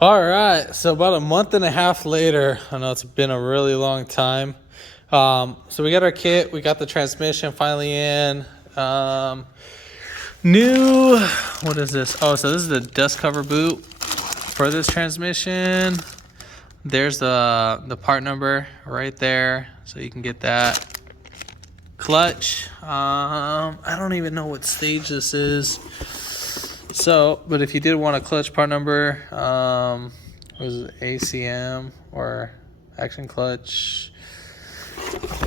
All right, so about a month and a half later, I know it's been a really long time. So we got our kit, we got the transmission finally in. New, what is this? Oh, so this is the dust cover boot for this transmission. There's the part number right there, so you can get that. Clutch, I don't even know what stage this is. So, but if you did want a clutch part number, was it ACM or action clutch?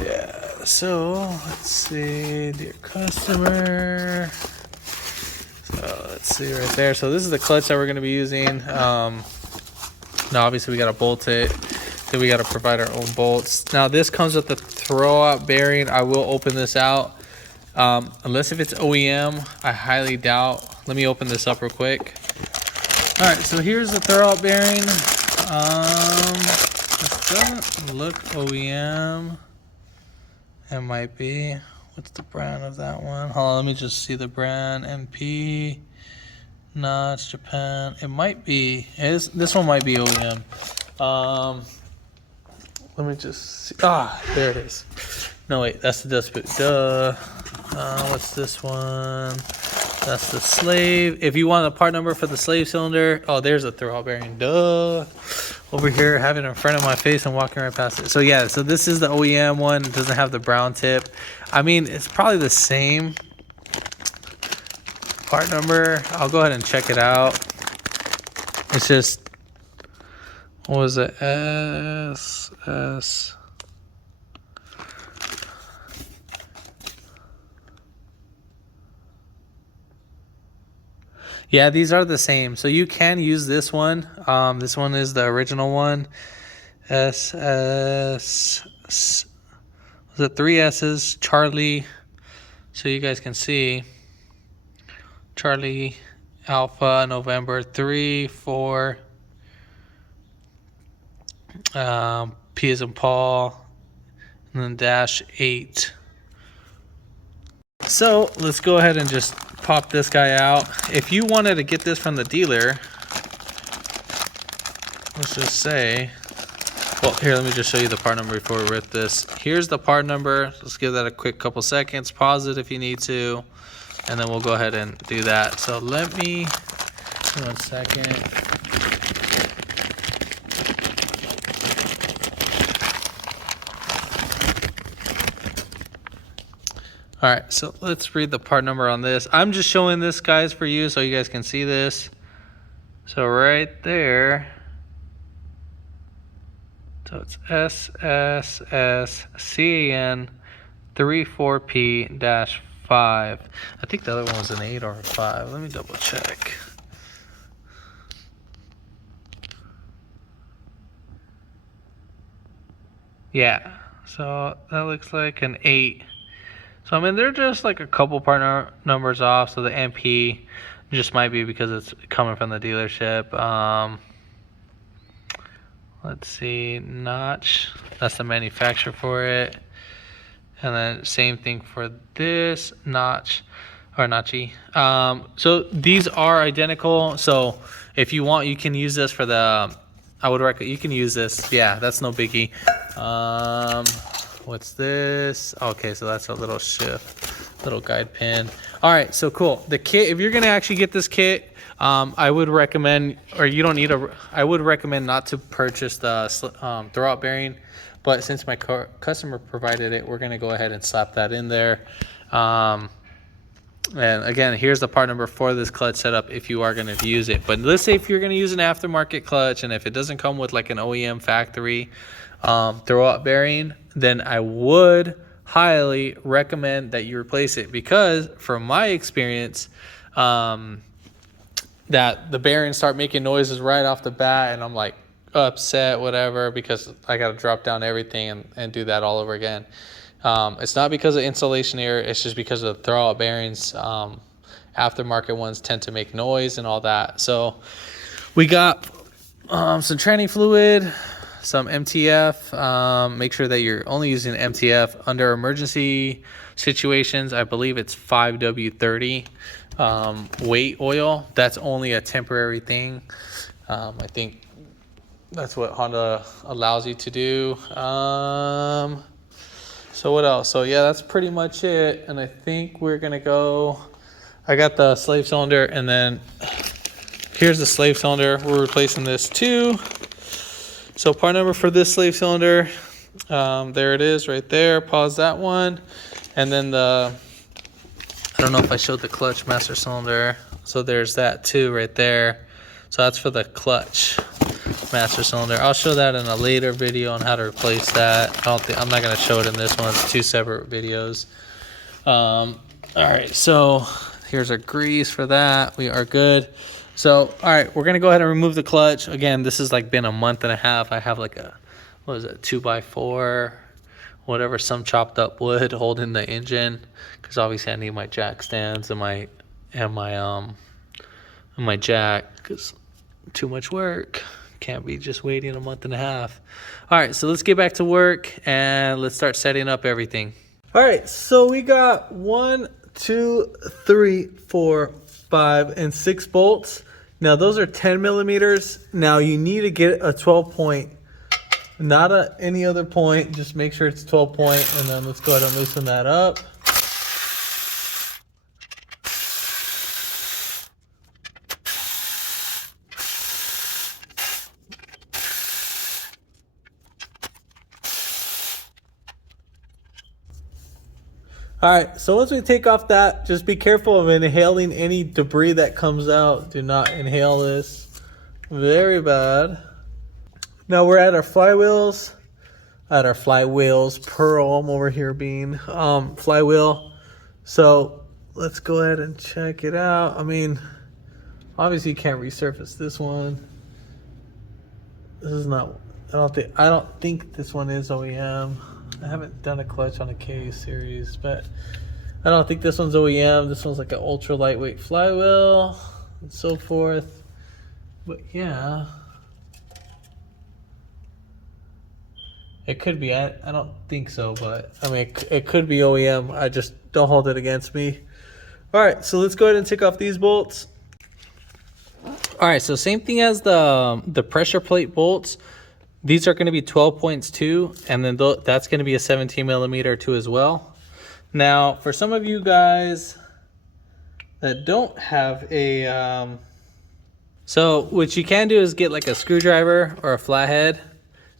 Yeah, so let's see, dear customer. So let's see right there. So this is the clutch that we're going to be using. Now obviously we got to bolt it. Then we got to provide our own bolts. Now this comes with the throwout bearing. I will open this out. Unless if it's OEM, I highly doubt. Let me open this up real quick. All right, so here's the throwout bearing. This doesn't look OEM. It might be. What's the brand of that one? Hold on, let me just see the brand. MP, Notch, Japan. It might be. This one might be OEM. Let me just see. There it is. No, wait, that's the dust boot. Duh. What's this one? That's the slave. If you want a part number for the slave cylinder, oh, there's a throwout bearing. Duh. Over here, have it in front of my face and walking right past it. So yeah, so this is the OEM one. It doesn't have the brown tip. I mean, it's probably the same part number. I'll go ahead and check it out. It's just, what was it? SS. Yeah, these are the same. So you can use this one. This one is the original one. SS. Was it 3 S's? Charlie. So you guys can see. Charlie, Alpha, November 3, 4. P as in Paul. And then dash 8. So let's go ahead and just pop this guy out. If you wanted to get this from the dealer, let's just say, well, here, let me just show you the part number before we rip this. Here's the part number. Let's give that a quick couple seconds. Pause it if you need to, and then we'll go ahead and do that. So let me, 1 second. All right, so let's read the part number on this. I'm just showing this, guys, for you so you guys can see this. So right there, so it's SSSCAN 34P-5. I think the other one was an 8 or a 5. Let me double check. Yeah, so that looks like an 8. So I mean, they're just like a couple part numbers off. So the MP just might be because it's coming from the dealership. Let's see, Notch. That's the manufacturer for it. And then same thing for this Notch or Notchy. So these are identical. So if you want, you can use this for the. I would recommend you can use this. Yeah, that's no biggie. What's this? Okay, so that's a little shift, little guide pin. All right, so cool. The kit, if you're gonna actually get this kit, I would recommend, or you don't need I would recommend not to purchase the throwout bearing, but since my customer provided it, we're gonna go ahead and slap that in there. And again, here's the part number for this clutch setup if you are going to use it. But let's say if you're going to use an aftermarket clutch, and if it doesn't come with like an OEM factory throwout bearing, then I would highly recommend that you replace it, because from my experience, that the bearings start making noises right off the bat, and I'm like upset, whatever, because I got to drop down everything and do that all over again. It's not because of installation error, it's just because of the throwout bearings. Aftermarket ones tend to make noise and all that. So we got some tranny fluid, some MTF. Make sure that you're only using MTF under emergency situations. I believe it's 5W30 weight oil. That's only a temporary thing. I think that's what Honda allows you to do. So what else? So yeah, that's pretty much it. And I think we're gonna go, I got the slave cylinder, and then here's the slave cylinder. We're replacing this too. So part number for this slave cylinder, there it is right there. Pause that one. And then I don't know if I showed the clutch master cylinder. So there's that too right there. So that's for the clutch master cylinder. I'll show that in a later video on how to replace that. I'm not going to show it in this one. It's two separate videos. All right, so here's our grease for that. We are good. So all right, we're going to go ahead and remove the clutch. Again, this has like been a month and a half. I have like a, what is it, 2x4, whatever, some chopped up wood holding the engine, because obviously I need my jack stands and my jack, because too much work. Can't be just waiting a month and a half. All right, so let's get back to work and let's start setting up everything. All right, so we got 1, 2, 3, 4, 5, and 6 bolts. Now those are 10 millimeters. Now you need to get a 12 point, not any other point. Just make sure it's 12 point, and then let's go ahead and loosen that up. All right, so once we take off that, just be careful of inhaling any debris that comes out. Do not inhale this. Very bad. Now we're at our flywheels. Pearl, I'm over here being flywheel. So let's go ahead and check it out. I mean, obviously you can't resurface this one. This is not, I don't think this one is OEM. I haven't done a clutch on a K series, but I don't think this one's OEM. This one's like an ultra lightweight flywheel and so forth. But yeah, it could be. I don't think so, but I mean, it could be OEM. I just don't hold it against me. All right, so let's go ahead and take off these bolts. All right, so same thing as the pressure plate bolts. These are going to be 12 points too, and then that's going to be a 17 millimeter too as well. Now, for some of you guys that don't have a, so what you can do is get like a screwdriver or a flathead,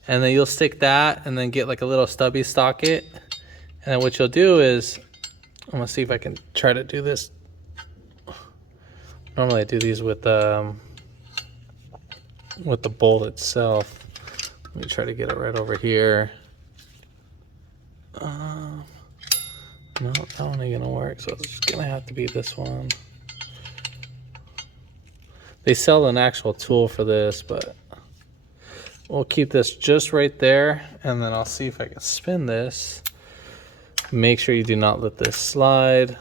and then you'll stick that, and then get like a little stubby socket. And then what you'll do is, I'm gonna see if I can try to do this. Normally I do these with the bolt itself. Let me try to get it right over here. No, that one ain't gonna work, so it's gonna have to be this one. They sell an actual tool for this, but we'll keep this just right there, and then I'll see if I can spin this. Make sure you do not let this slide.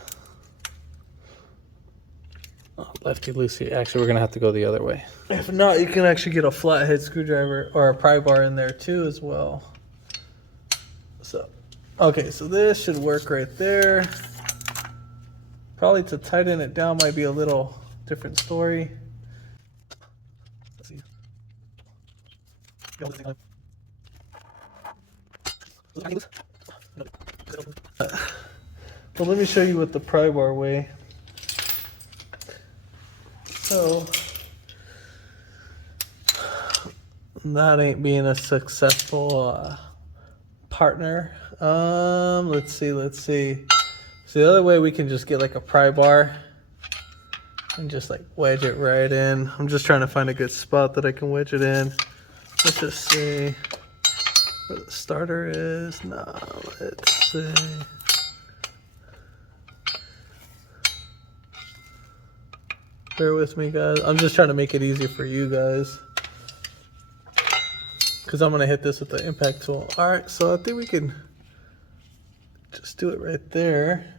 Oh, lefty loosey. Actually, we're gonna have to go the other way. If not, you can actually get a flathead screwdriver or a pry bar in there too as well. So, okay, so this should work right there. Probably to tighten it down might be a little different story. Let's see. Well, let me show you what the pry bar way. So that ain't being a successful partner. Let's see. So the other way, we can just get like a pry bar and just like wedge it right in. I'm just trying to find a good spot that I can wedge it in. Let's just see where the starter is. No, let's see. Bear with me, guys. I'm just trying to make it easier for you guys, because I'm going to hit this with the impact tool. All right, so I think we can just do it right there.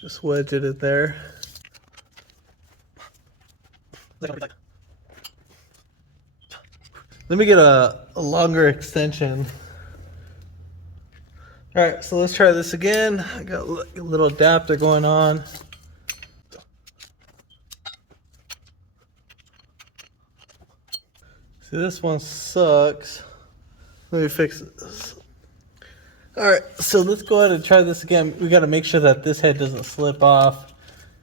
Just wedge it in there. Let me get a longer extension. All right, so let's try this again. I got a little adapter going on. See, this one sucks. Let me fix this. Alright, so let's go ahead and try this again. We got to make sure that this head doesn't slip off.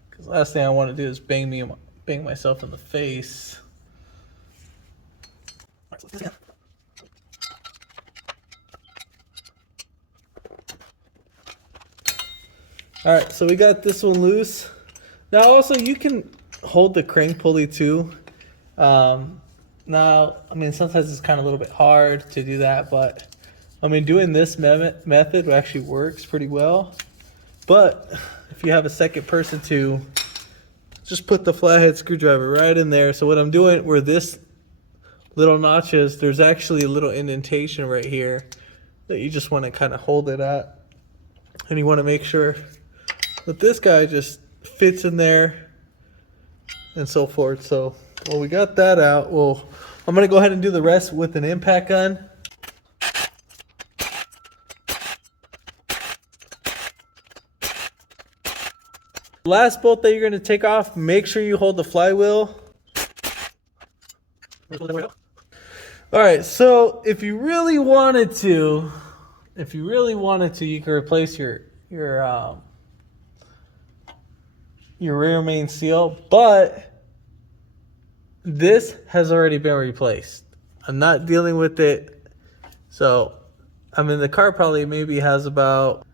Because last thing I want to do is bang myself in the face. Alright, so let's do this again. Alright, so we got this one loose. Now also you can hold the crank pulley too. Now, I mean, sometimes it's kind of a little bit hard to do that, but I mean, doing this method actually works pretty well. But if you have a second person to just put the flathead screwdriver right in there. So what I'm doing, where this little notch is, there's actually a little indentation right here that you just want to kind of hold it at. And you want to make sure that this guy just fits in there and so forth. So, well, we got that out. Well, I'm going to go ahead and do the rest with an impact gun. Last bolt that you're going to take off, make sure you hold the flywheel. Alright, so if you really wanted to, you can replace your rear main seal, but this has already been replaced. I'm not dealing with it. So, I mean, the car probably maybe has about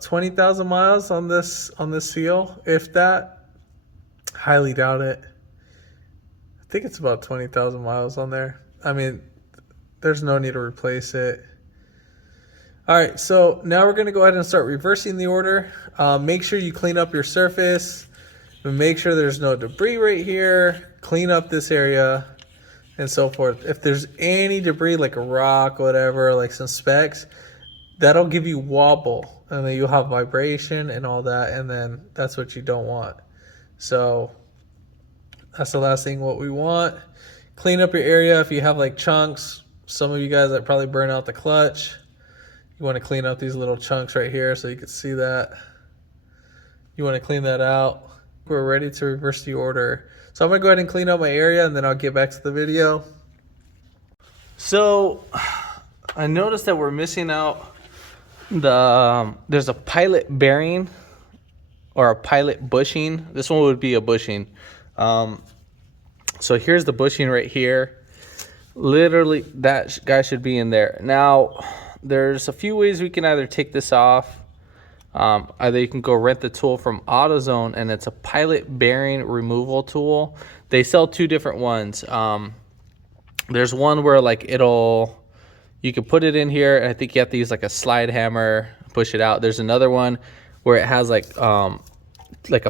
20,000 miles on this seal, if that. Highly doubt it. I think it's about 20,000 miles on there. I mean, there's no need to replace it. All right, so now we're going to go ahead and start reversing the order. Make sure you clean up your surface. Make sure there's no debris right here. Clean up this area and so forth. If there's any debris, like a rock, whatever, like some specks, that'll give you wobble. And then you'll have vibration and all that. And then that's what you don't want. So that's the last thing what we want. Clean up your area. If you have like chunks, some of you guys that probably burn out the clutch, you want to clean up these little chunks right here so you can see that. You want to clean that out. We're ready to reverse the order. So I'm going to go ahead and clean up my area and then I'll get back to the video. So I noticed that we're missing out there's a pilot bearing or a pilot bushing. This one would be a bushing. So here's the bushing right here. Literally that guy should be in there. Now there's a few ways we can either take this off. Either you can go rent the tool from AutoZone, and it's a pilot bearing removal tool. They sell two different ones. There's one where like you can put it in here, and I think you have to use like a slide hammer, push it out. There's another one where it has like a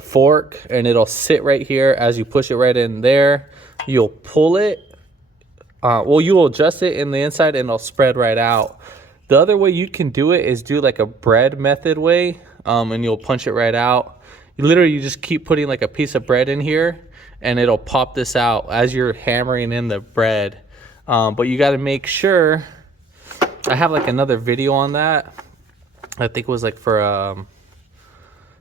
fork, and it'll sit right here. As you push it right in there, you'll pull it. Well, you will adjust it in the inside, and it'll spread right out. The other way you can do it is do like a bread method way, and you'll punch it right out. You just keep putting like a piece of bread in here, and it'll pop this out as you're hammering in the bread. But you got to make sure. I have like another video on that. I think it was like for I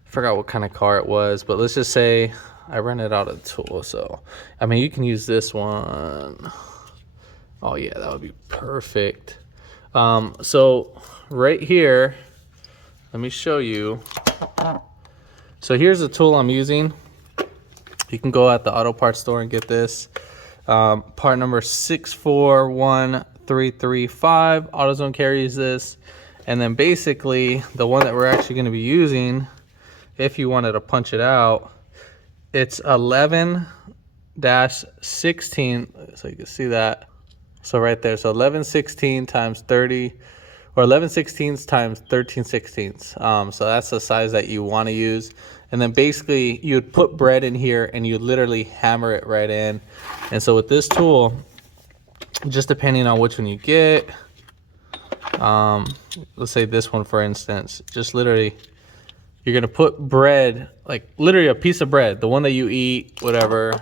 forgot what kind of car it was, but let's just say I rented out a tool. So I mean, you can use this one. Oh yeah, that would be perfect. So right here, let me show you. So here's the tool I'm using. You can go at the auto parts store and get this. Part number 641335. AutoZone carries this. And then basically the one that we're actually going to be using, if you wanted to punch it out, it's 11-16. So you can see that. So right there, so 11/16 times 30, or 11/16 times 13/16. So that's the size that you want to use. And then basically you would put bread in here and you literally hammer it right in. And so with this tool, just depending on which one you get, let's say this one for instance, just literally, you're gonna put bread, like literally a piece of bread, the one that you eat, whatever,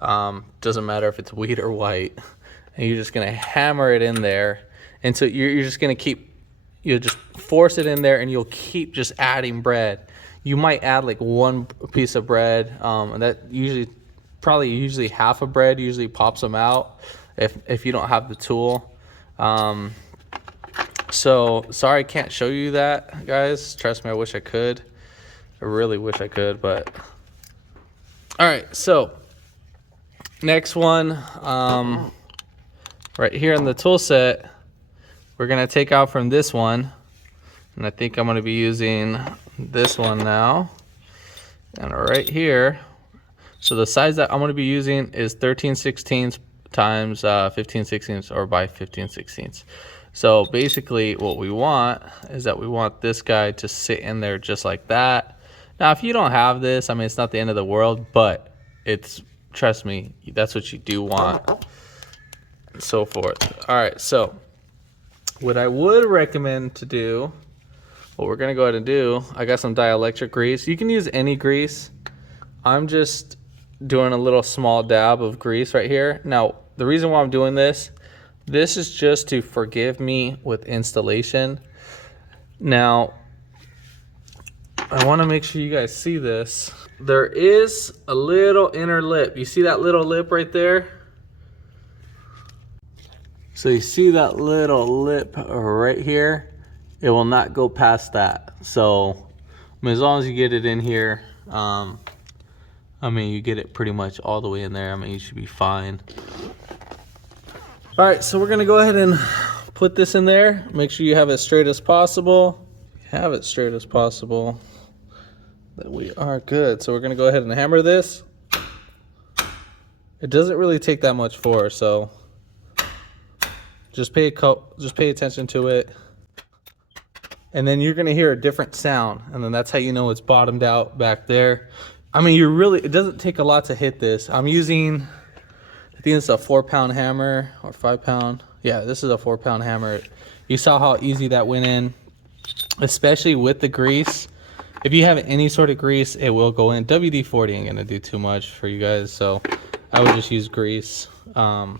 doesn't matter if it's wheat or white. And you're just gonna hammer it in there, and so you're just gonna you'll just force it in there, and you'll keep just adding bread. You might add like one piece of bread, and that usually probably usually half a bread usually pops them out if you don't have the tool. So sorry I can't show you that, guys. Trust me, I wish I could. I really wish I could, but all right. So next one, right here in the tool set, we're gonna take out from this one, and I think I'm gonna be using this one now. And right here, so the size that I'm gonna be using is 13/16 times 15/16 or by 15/16. So basically what we want is that we want this guy to sit in there just like that. Now, if you don't have this, I mean, it's not the end of the world, but it's, trust me, that's what you do want, and so forth. All right, so what I would recommend to do, what we're gonna go ahead and do, I got some dielectric grease. You can use any grease. I'm just doing a little small dab of grease right here. Now, the reason why I'm doing this is just to forgive me with installation. Now, I wanna make sure you guys see this. There is a little inner lip. You see that little lip right there? So you see that little lip right here? It will not go past that. So, I mean, as long as you get it in here, I mean, you get it pretty much all the way in there. I mean, you should be fine. All right, so we're gonna go ahead and put this in there. Make sure you have it straight as possible. Have it straight as possible. That we are good. So we're gonna go ahead and hammer this. It doesn't really take that much force, so just pay attention to it. And then you're gonna hear a different sound, and then that's how you know it's bottomed out back there. I mean, it doesn't take a lot to hit this. I'm using, I think it's a 4-pound hammer or 5-pound. Yeah, this is a 4-pound hammer. You saw how easy that went in, especially with the grease. If you have any sort of grease, it will go in. WD-40 ain't gonna do too much for you guys, so I would just use grease. All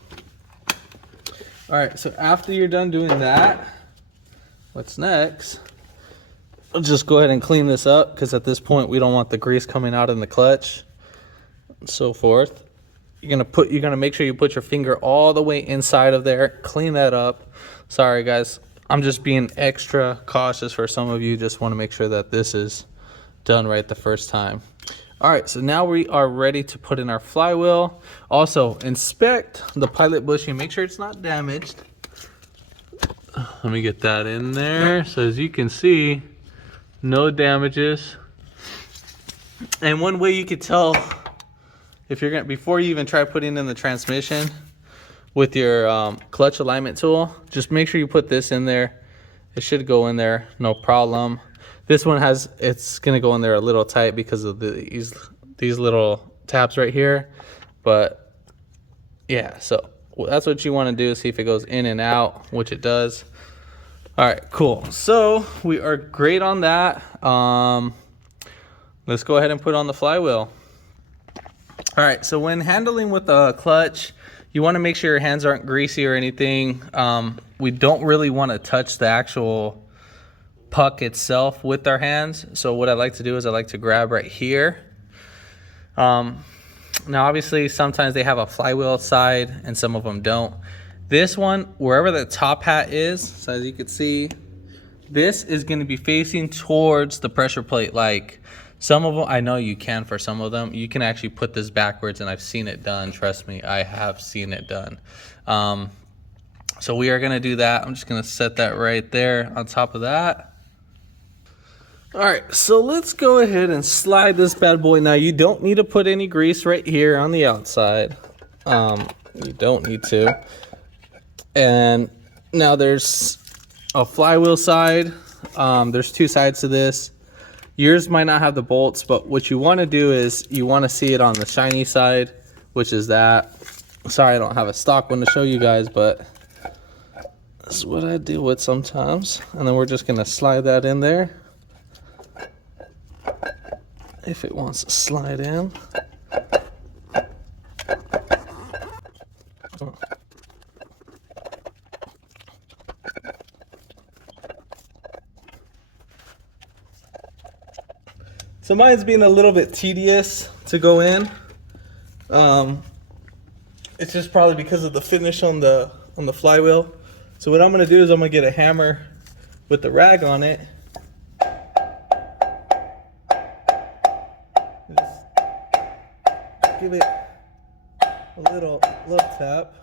right, so after you're done doing that, what's next? I'll just go ahead and clean this up, because at this point we don't want the grease coming out in the clutch and so forth. You're gonna make sure you put your finger all the way inside of there, clean that up. Sorry guys, I'm just being extra cautious for some of you. Just want to make sure that this is done right the first time. All right, so now we are ready to put in our flywheel. Also, inspect the pilot bushing, make sure it's not damaged. Let me get that in there. So as you can see, no damages. And one way you could tell if you're gonna, before you even try putting in the transmission with your clutch alignment tool, just make sure you put this in there. It should go in there, no problem. This one it's gonna go in there a little tight because of these little tabs right here. But yeah, so that's what you wanna do, see if it goes in and out, which it does. All right, cool. So we are great on that. Let's go ahead and put on the flywheel. All right, so when handling with the clutch, you want to make sure your hands aren't greasy or anything. We don't really want to touch the actual puck itself with our hands. So what I like to do is I like to grab right here. Now, obviously, sometimes they have a flywheel side and some of them don't. This one, wherever the top hat is, so as you can see, this is going to be facing towards the pressure plate. Like some of them, I know you can for some of them. You can actually put this backwards, and I've seen it done. Trust me, I have seen it done. So we are going to do that. I'm just going to set that right there on top of that. All right, so let's go ahead and slide this bad boy. Now, you don't need to put any grease right here on the outside. You don't need to. And now there's a flywheel side. There's two sides to this. Yours might not have the bolts, but what you want to do is you want to see it on the shiny side, which is that. Sorry, I don't have a stock one to show you guys, but this is what I deal with sometimes. And then we're just going to slide that in there, if it wants to slide in. So mine's being a little bit tedious to go in, It's just probably because of the finish on the flywheel. So what I'm gonna do is I'm gonna get a hammer with the rag on it. Just give it a little love tap.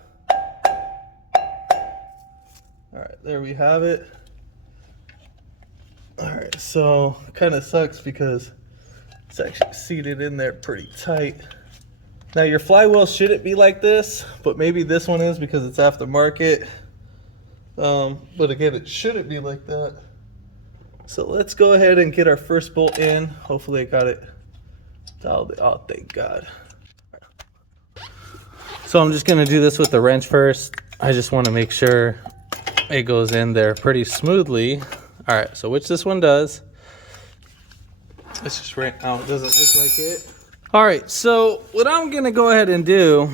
All right, there we have it. All right, so it kind of sucks because it's actually seated in there pretty tight. Now your flywheel shouldn't be like this, but maybe this one is because it's aftermarket. But again, it shouldn't be like that. So let's go ahead and get our first bolt in. Hopefully I got it dialed. Oh, thank God. So I'm just gonna do this with the wrench first. I just wanna make sure it goes in there pretty smoothly. All right, so which this one does. It's just right now, it doesn't look like it. All right, so what I'm gonna go ahead and do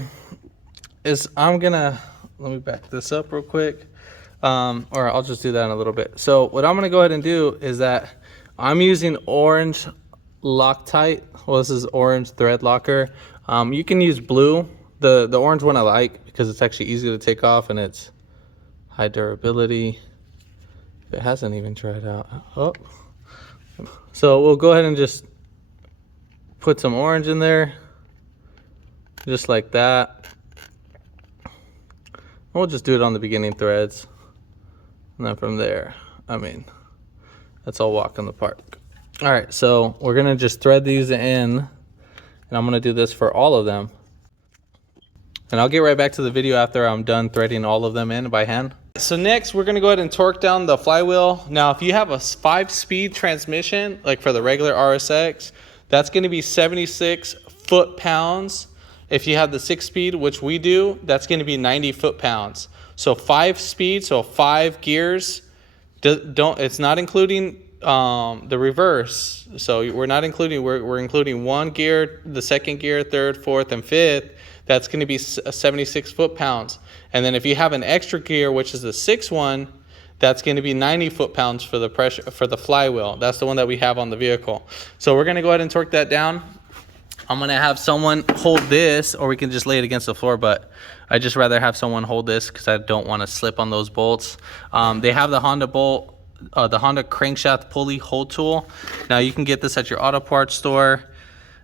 is let me back this up real quick. Or I'll just do that in a little bit. So what I'm gonna go ahead and do is that I'm using orange Loctite. Well, this is orange thread locker. You can use blue. The orange one I like because it's actually easy to take off and it's high durability. It hasn't even dried out. Oh. So we'll go ahead and just put some orange in there, just like that. We'll just do it on the beginning threads. And then from there, I mean, that's all walk in the park. All right, so we're gonna just thread these in, and I'm gonna do this for all of them. And I'll get right back to the video after I'm done threading all of them in by hand. So next, we're gonna go ahead and torque down the flywheel. Now, if you have a 5-speed transmission, like for the regular RSX, that's gonna be 76 foot-pounds. If you have the 6-speed, which we do, that's gonna be 90 foot-pounds. So 5 speed, so 5 gears. It's not including the reverse. So we're not including, we're including 1 gear, the 2nd gear, 3rd, 4th, and 5th. That's going to be 76 foot-pounds. And then if you have an extra gear, which is the 6th one, that's going to be 90 foot-pounds for the pressure for the flywheel. That's the one that we have on the vehicle. So we're going to go ahead and torque that down. I'm going to have someone hold this, or we can just lay it against the floor, but I just rather have someone hold this because I don't want to slip on those bolts. They have the Honda bolt, the Honda crankshaft pulley hold tool. Now you can get this at your auto parts store.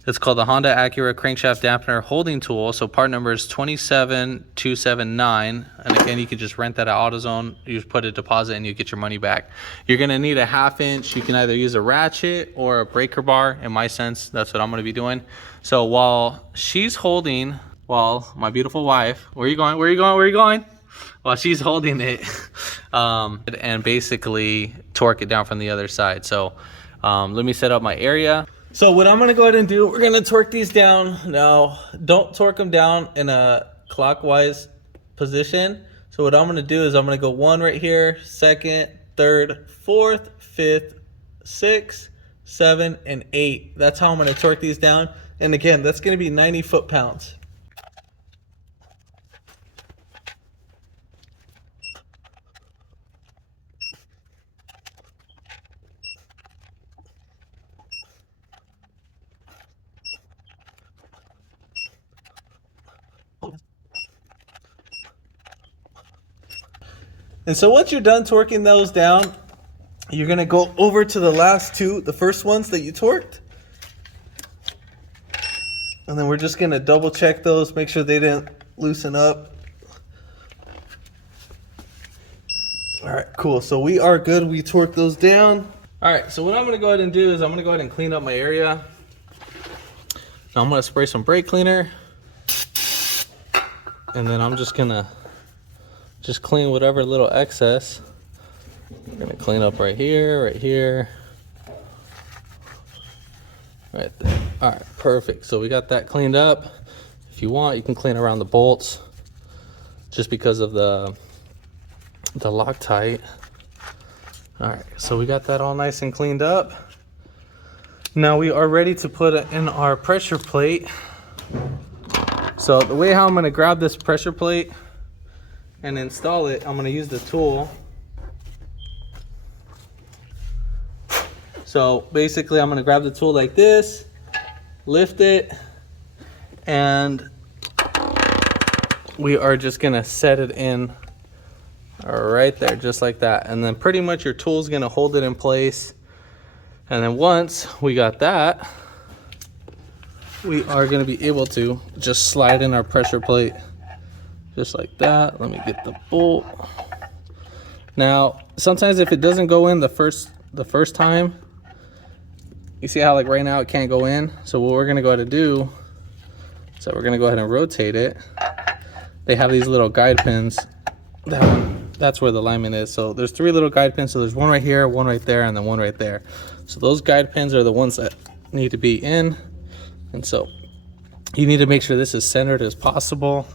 It's called the Honda Acura crankshaft dampener holding tool. So part number is 27279. And again, you can just rent that at AutoZone. You just put a deposit and you get your money back. You're gonna need a 1/2 inch. You can either use a ratchet or a breaker bar. In my sense, that's what I'm gonna be doing. So while she's holding, my beautiful wife, where are you going? Where are you going? Where are you going? While she's holding it, and basically torque it down from the other side. So let me set up my area. So what I'm gonna go ahead and do, we're gonna torque these down. Now, don't torque them down in a clockwise position. So what I'm gonna do is I'm gonna go 1 right here, 2nd, 3rd, 4th, 5th, 6th, 7, and 8. That's how I'm gonna torque these down. And again, that's gonna be 90 foot-pounds. And so once you're done torquing those down, you're gonna go over to the last two, the first ones that you torqued. And then we're just gonna double check those, make sure they didn't loosen up. All right, cool, so we are good, we torqued those down. All right, so what I'm gonna go ahead and do is I'm gonna go ahead and clean up my area. Now I'm gonna spray some brake cleaner. And then I'm just gonna clean whatever little excess. I'm gonna clean up right here, right there. All right, perfect. So we got that cleaned up. If you want, you can clean around the bolts just because of the Loctite. All right, so we got that all nice and cleaned up. Now we are ready to put in our pressure plate. So the way how I'm gonna grab this pressure plate and install it, I'm gonna use the tool. So basically I'm gonna grab the tool like this, lift it, and we are just gonna set it in right there, just like that. And then pretty much your tool's gonna hold it in place. And then once we got that, we are gonna be able to just slide in our pressure plate, just like that. Let me get the bolt. Now, sometimes if it doesn't go in the first time, you see how like right now it can't go in? So what we're gonna go ahead and do, so we're gonna go ahead and rotate it. They have these little guide pins. That one, that's where the alignment is. So there's 3 little guide pins. So there's one right here, one right there, and then one right there. So those guide pins are the ones that need to be in. And so you need to make sure this is centered as possible.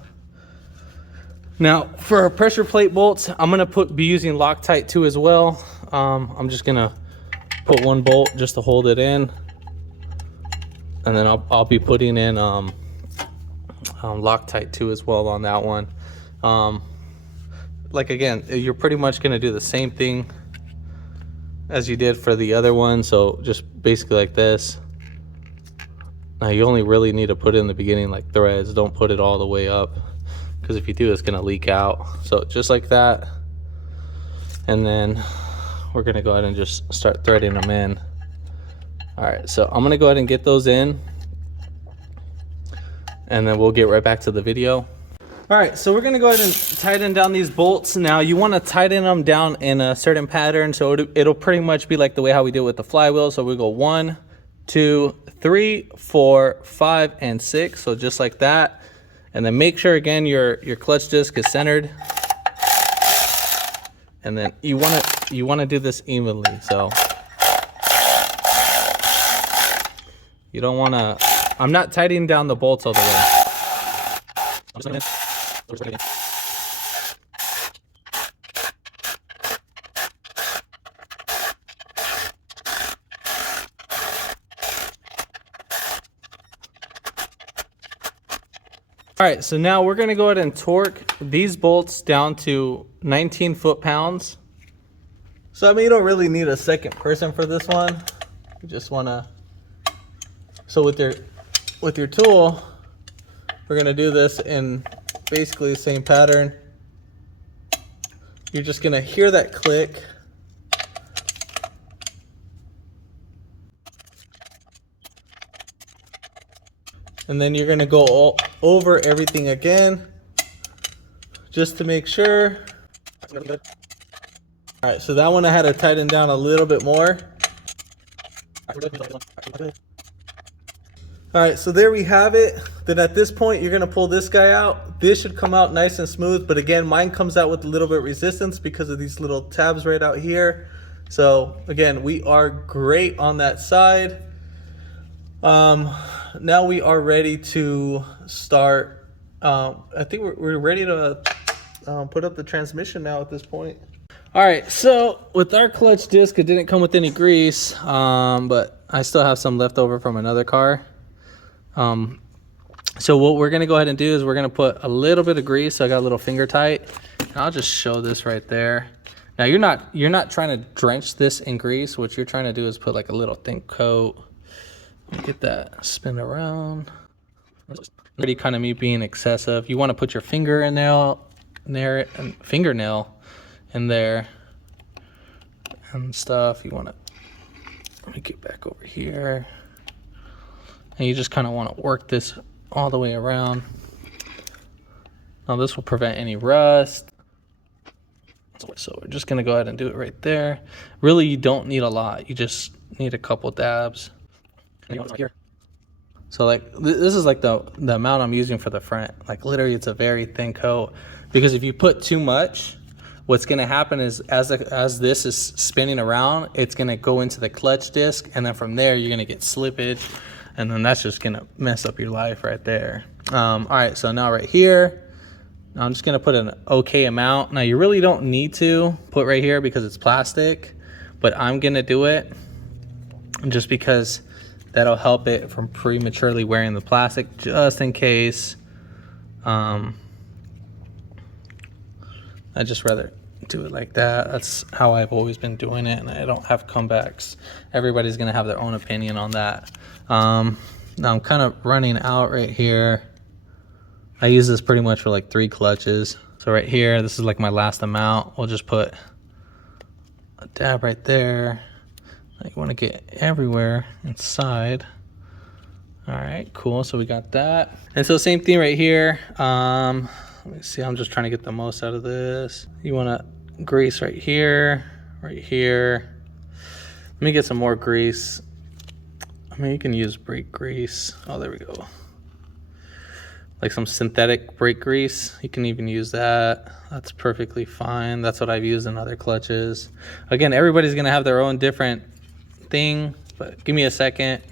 Now for our pressure plate bolts, I'm gonna be using Loctite too as well. I'm just gonna put 1 bolt just to hold it in, and then I'll be putting in Loctite too as well on that one. Like again, you're pretty much gonna do the same thing as you did for the other one. So just basically like this. Now you only really need to put it in the beginning like threads. Don't put it all the way up, because if you do, it's gonna leak out. So just like that, and then we're gonna go ahead and just start threading them in. All right, so I'm gonna go ahead and get those in, and then we'll get right back to the video. All right, so we're gonna go ahead and tighten down these bolts. Now you wanna tighten them down in a certain pattern, so it'll pretty much be like the way how we do it with the flywheel. So we go 1, 2, 3, 4, 5, and 6. So just like that. And then make sure again your clutch disc is centered. And then you wanna do this evenly. So you don't wanna, I'm not tightening down the bolts all the way. All right, so now we're gonna go ahead and torque these bolts down to 19 foot-pounds. So I mean, you don't really need a second person for this one. You just wanna, so with your tool, we're gonna do this in basically the same pattern. You're just gonna hear that click. And then you're gonna go all over everything again, just to make sure. All right, so that one I had to tighten down a little bit more. All right, so there we have it. Then at this point, you're gonna pull this guy out. This should come out nice and smooth, but again, mine comes out with a little bit of resistance because of these little tabs right out here. So again, we are great on that side. Now we are ready to start. I think we're ready to put up the transmission now at this point. All right, so with our clutch disc, it didn't come with any grease, but I still have some left over from another car. So what we're gonna go ahead and do is we're gonna put a little bit of grease. So I got a little finger tight, and I'll just show this right there. Now you're not trying to drench this in grease. What you're trying to do is put like a little thin coat. Get that spin around. Pretty kind of me being excessive. You want to put your fingernail in there and stuff. You want to, let me get back over here, and you just kind of want to work this all the way around. Now this will prevent any rust. So we're just gonna go ahead and do it right there. Really, you don't need a lot. You just need a couple dabs. So like this is like the amount I'm using for the front. Like literally it's a very thin coat, because if you put too much, what's gonna happen is as this is spinning around, it's gonna go into the clutch disc, and then from there you're gonna get slippage, and then that's just gonna mess up your life right there. All right, so now right here, I'm just gonna put an okay amount. Now you really don't need to put right here because it's plastic, but I'm gonna do it just because that'll help it from prematurely wearing the plastic, just in case. I just rather do it like that. That's how I've always been doing it, and I don't have comebacks. Everybody's gonna have their own opinion on that. Now I'm kind of running out right here. I use this pretty much for like 3 clutches. So right here, this is like my last amount. We'll just put a dab right there. You want to get everywhere inside. All right, cool. So we got that. And so same thing right here. Let me see, I'm just trying to get the most out of this. You want to grease right here, right here. Let me get some more grease. I mean, you can use brake grease. Oh, there we go. Like some synthetic brake grease. You can even use that. That's perfectly fine. That's what I've used in other clutches. Again, everybody's gonna have their own different thing, but give me a second.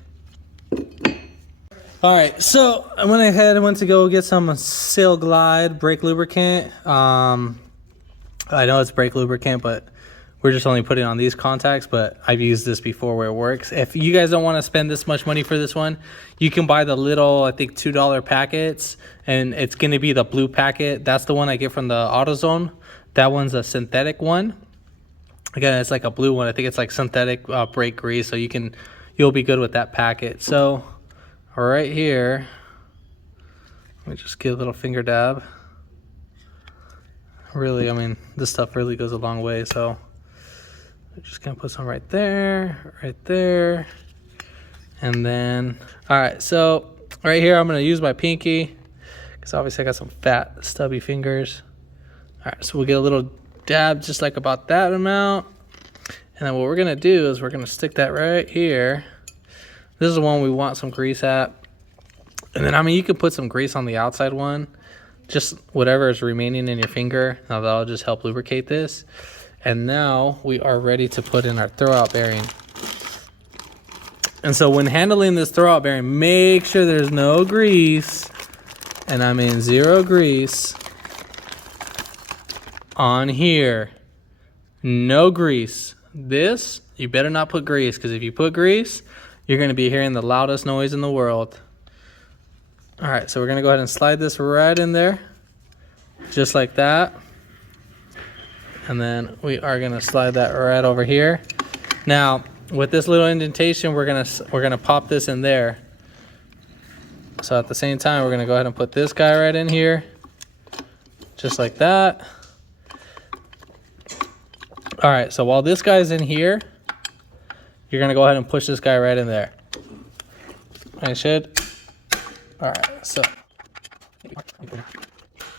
All right, so I went ahead and went to go get some Sail Glide brake lubricant. I know it's brake lubricant, but we're just only putting on these contacts, but I've used this before where it works. If you guys don't want to spend this much money for this one, you can buy the little, I think $2 packets, and it's going to be the blue packet. That's the one I get from the AutoZone. That one's a synthetic one. Again, it's like a blue one. I think it's like synthetic brake grease, so you'll be good with that packet. So right here, let me just give a little finger dab. Really, I mean, this stuff really goes a long way, so I'm just gonna put some right there, and then, all right, so right here, I'm gonna use my pinky, because obviously I got some fat, stubby fingers. All right, so we'll get a little dab, just like about that amount, and then what we're gonna do is we're gonna stick that right here. This is the one we want some grease at, and then, I mean, you could put some grease on the outside one, just whatever is remaining in your finger. Now that'll just help lubricate this. And now we are ready to put in our throwout bearing. And so when handling this throwout bearing, make sure there's no grease, and I mean 0 grease on here. No grease. This, you better not put grease, because if you put grease, you're going to be hearing the loudest noise in the world. All right, so we're going to go ahead and slide this right in there, just like that. And then we are gonna slide that right over here. Now, with this little indentation, we're gonna pop this in there. So at the same time, we're gonna go ahead and put this guy right in here, just like that. All right, so while this guy's in here, you're gonna go ahead and push this guy right in there. I should. All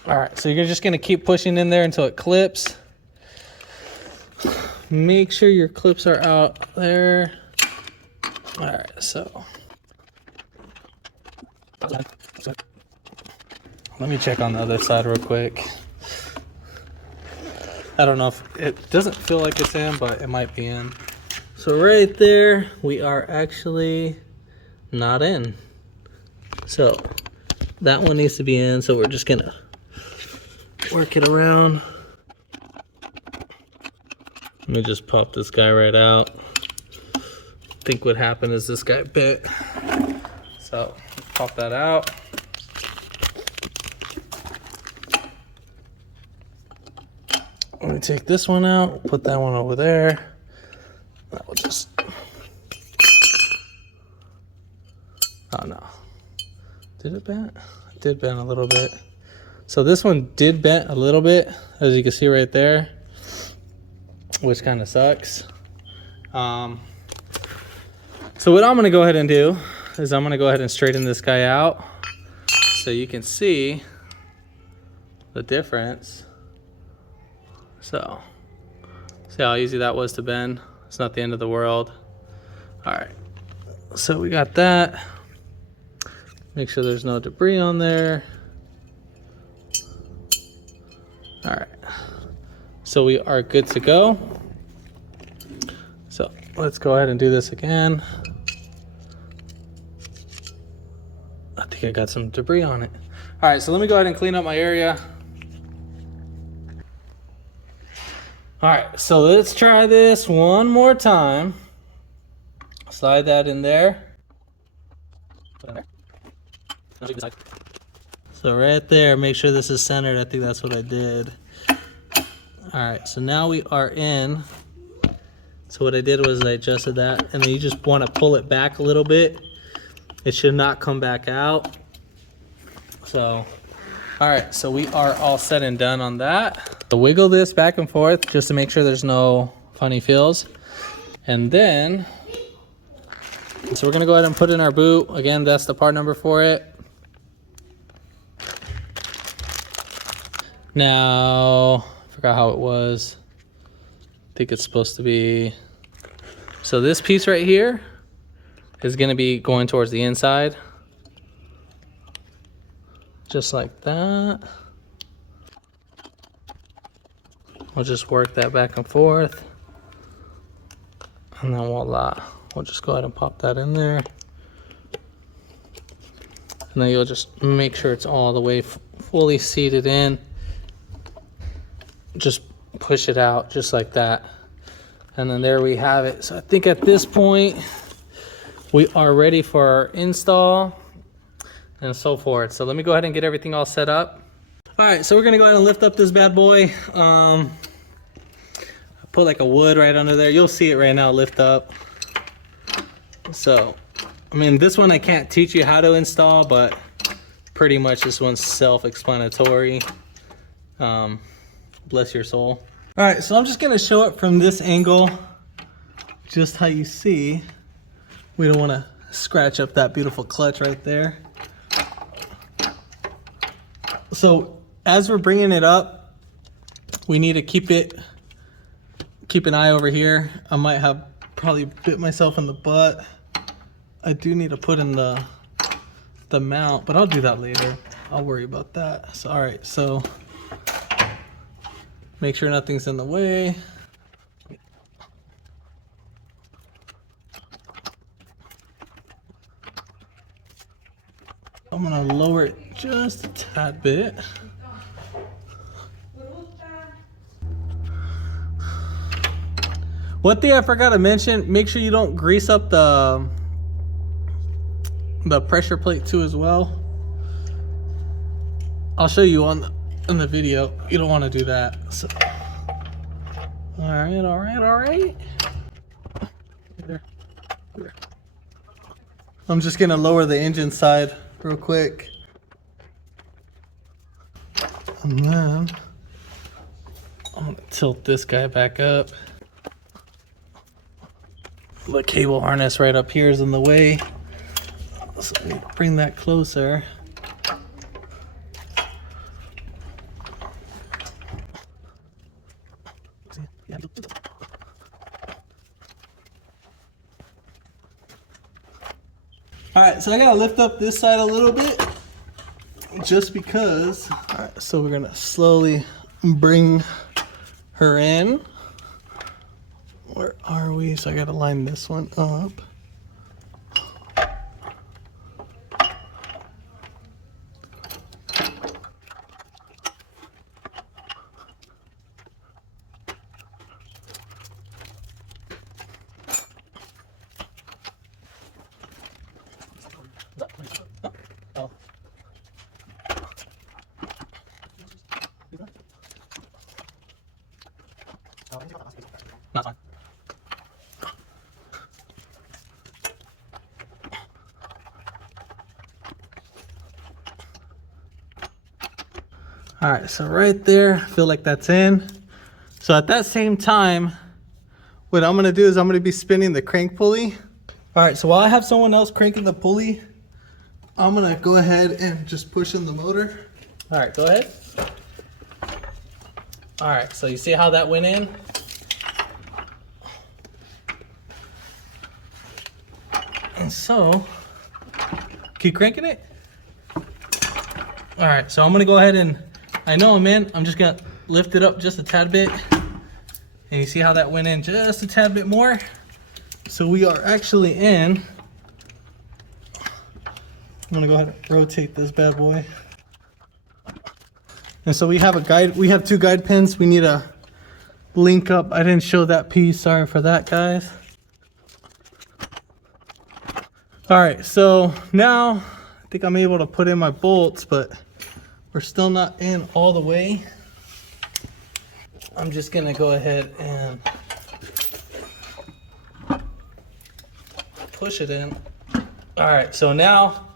right, so you're just gonna keep pushing in there until it clips. Make sure your clips are out there. All right, so let me check on the other side real quick. I don't know if it doesn't feel like it's in, but it might be in. So right there, we are actually not in. So that one needs to be in, so we're just gonna work it around. Let me just pop this guy right out. I think what happened is this guy bit. So pop that out. Let me take this one out, put that one over there. That will just, oh no. Did it bend? It did bend a little bit. So this one did bend a little bit, as you can see right there, which kind of sucks. So what I'm gonna go ahead and do is I'm gonna go ahead and straighten this guy out so you can see the difference. So see how easy that was to bend? It's not the end of the world. All right, so we got that. Make sure there's no debris on there. All right, so we are good to go. So let's go ahead and do this again. I think I got some debris on it. All right, so let me go ahead and clean up my area. All right, so let's try this one more time. Slide that in there. So right there, make sure this is centered. I think that's what I did. All right, so now we are in. So what I did was I adjusted that, and then you just want to pull it back a little bit. It should not come back out. So All right, so we are all set and done on that. So wiggle this back and forth just to make sure there's no funny feels. And then, so we're gonna go ahead and put in our boot. Again, that's the part number for it. Now, I forgot how it was. I think it's supposed to be, so this piece right here is gonna be going towards the inside. Just like that. We'll just work that back and forth. And then voila, we'll just go ahead and pop that in there. And then you'll just make sure it's all the way fully seated in. Just push it out just like that. And then there we have it. So I think at this point, we are ready for our install and so forth. So let me go ahead and get everything all set up. All right, so we're gonna go ahead and lift up this bad boy. I put like a wood right under there. You'll see it right now lift up. So, I mean, this one I can't teach you how to install, but pretty much this one's self-explanatory. Bless your soul. All right, so I'm just gonna show it from this angle, just how you see. We don't wanna scratch up that beautiful clutch right there. So as we're bringing it up, we need to keep an eye over here. I might have probably bit myself in the butt. I do need to put in the mount, but I'll do that later. I'll worry about that. So, all right, so make sure nothing's in the way. I'm gonna lower it just a tad bit. One thing I forgot to mention, make sure you don't grease up the pressure plate too as well. I'll show you in the video. You don't want to do that. So, all right. There. I'm just gonna lower the engine side real quick. And then I'm gonna tilt this guy back up. The cable harness right up here is in the way. So let me bring that closer. All right, so I gotta lift up this side a little bit just because. All right, so we're gonna slowly bring her in. Where are we? So I gotta line this one up. Oh. Not fine. All right, so right there, I feel like that's in. So at that same time, what I'm gonna do is I'm gonna be spinning the crank pulley. All right, so while I have someone else cranking the pulley, I'm gonna go ahead and just push in the motor. All right, go ahead. All right, so you see how that went in? And so, keep cranking it. All right, so I'm gonna go ahead and, I know I'm in, I'm just gonna lift it up just a tad bit. And you see how that went in just a tad bit more? So we are actually in. I'm gonna go ahead and rotate this bad boy. And so we have a guide, we have two guide pins. We need to link up. I didn't show that piece, sorry for that, guys. All right, so now I think I'm able to put in my bolts, but we're still not in all the way. I'm just gonna go ahead and push it in. All right, so now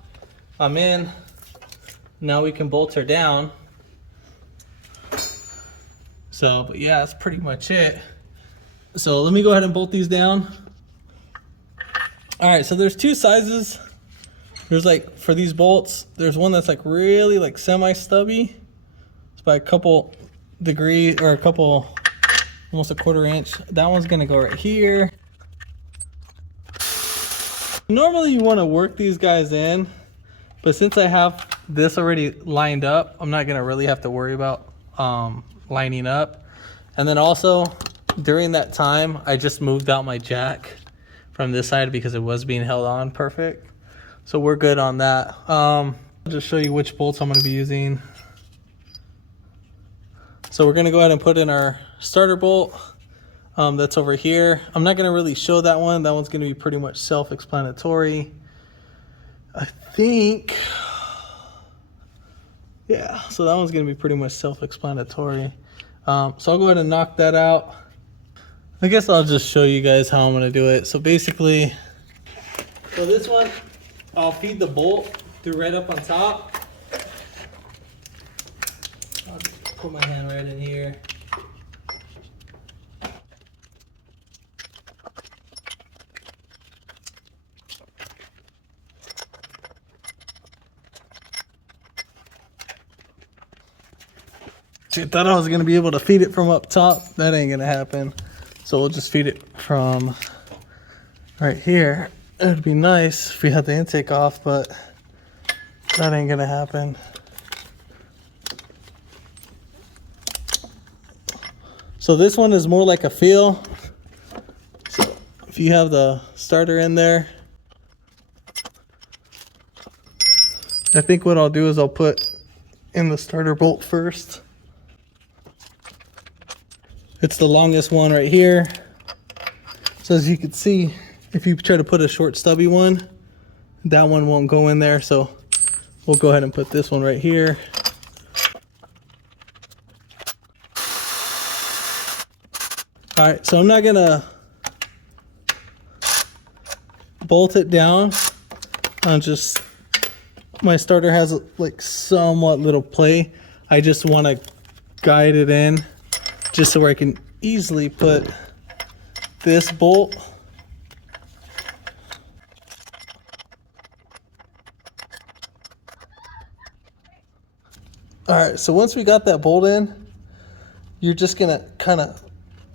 I'm in. Now we can bolt her down. So, but yeah, that's pretty much it. So let me go ahead and bolt these down. All right, so there's two sizes. There's like, for these bolts, there's one that's like really like semi-stubby. It's by a couple degree, or a couple, almost a 1/4 inch. That one's gonna go right here. Normally you wanna work these guys in, but since I have this already lined up, I'm not gonna really have to worry about lining up. And then also, during that time, I just moved out my jack from this side because it was being held on perfect. So we're good on that. I'll just show you which bolts I'm gonna be using. So we're gonna go ahead and put in our starter bolt. That's over here. I'm not gonna really show that one. That one's gonna be pretty much self-explanatory. I think, yeah, so that one's gonna be pretty much self-explanatory. So I'll go ahead and knock that out. I guess I'll just show you guys how I'm gonna do it. So basically, so this one, I'll feed the bolt through right up on top. I'll just put my hand right in here. I thought I was gonna be able to feed it from up top. That ain't gonna happen. So we'll just feed it from right here. It'd be nice if we had the intake off, but that ain't gonna happen. So this one is more like a feel. So if you have the starter in there, I think what I'll do is I'll put in the starter bolt first. It's the longest one right here. So as you can see, if you try to put a short stubby one, that one won't go in there. So we'll go ahead and put this one right here. All right, so I'm not gonna bolt it down. I'm just, my starter has like somewhat little play. I just wanna guide it in just so where I can easily put this bolt. All right, so once we got that bolt in, you're just gonna kind of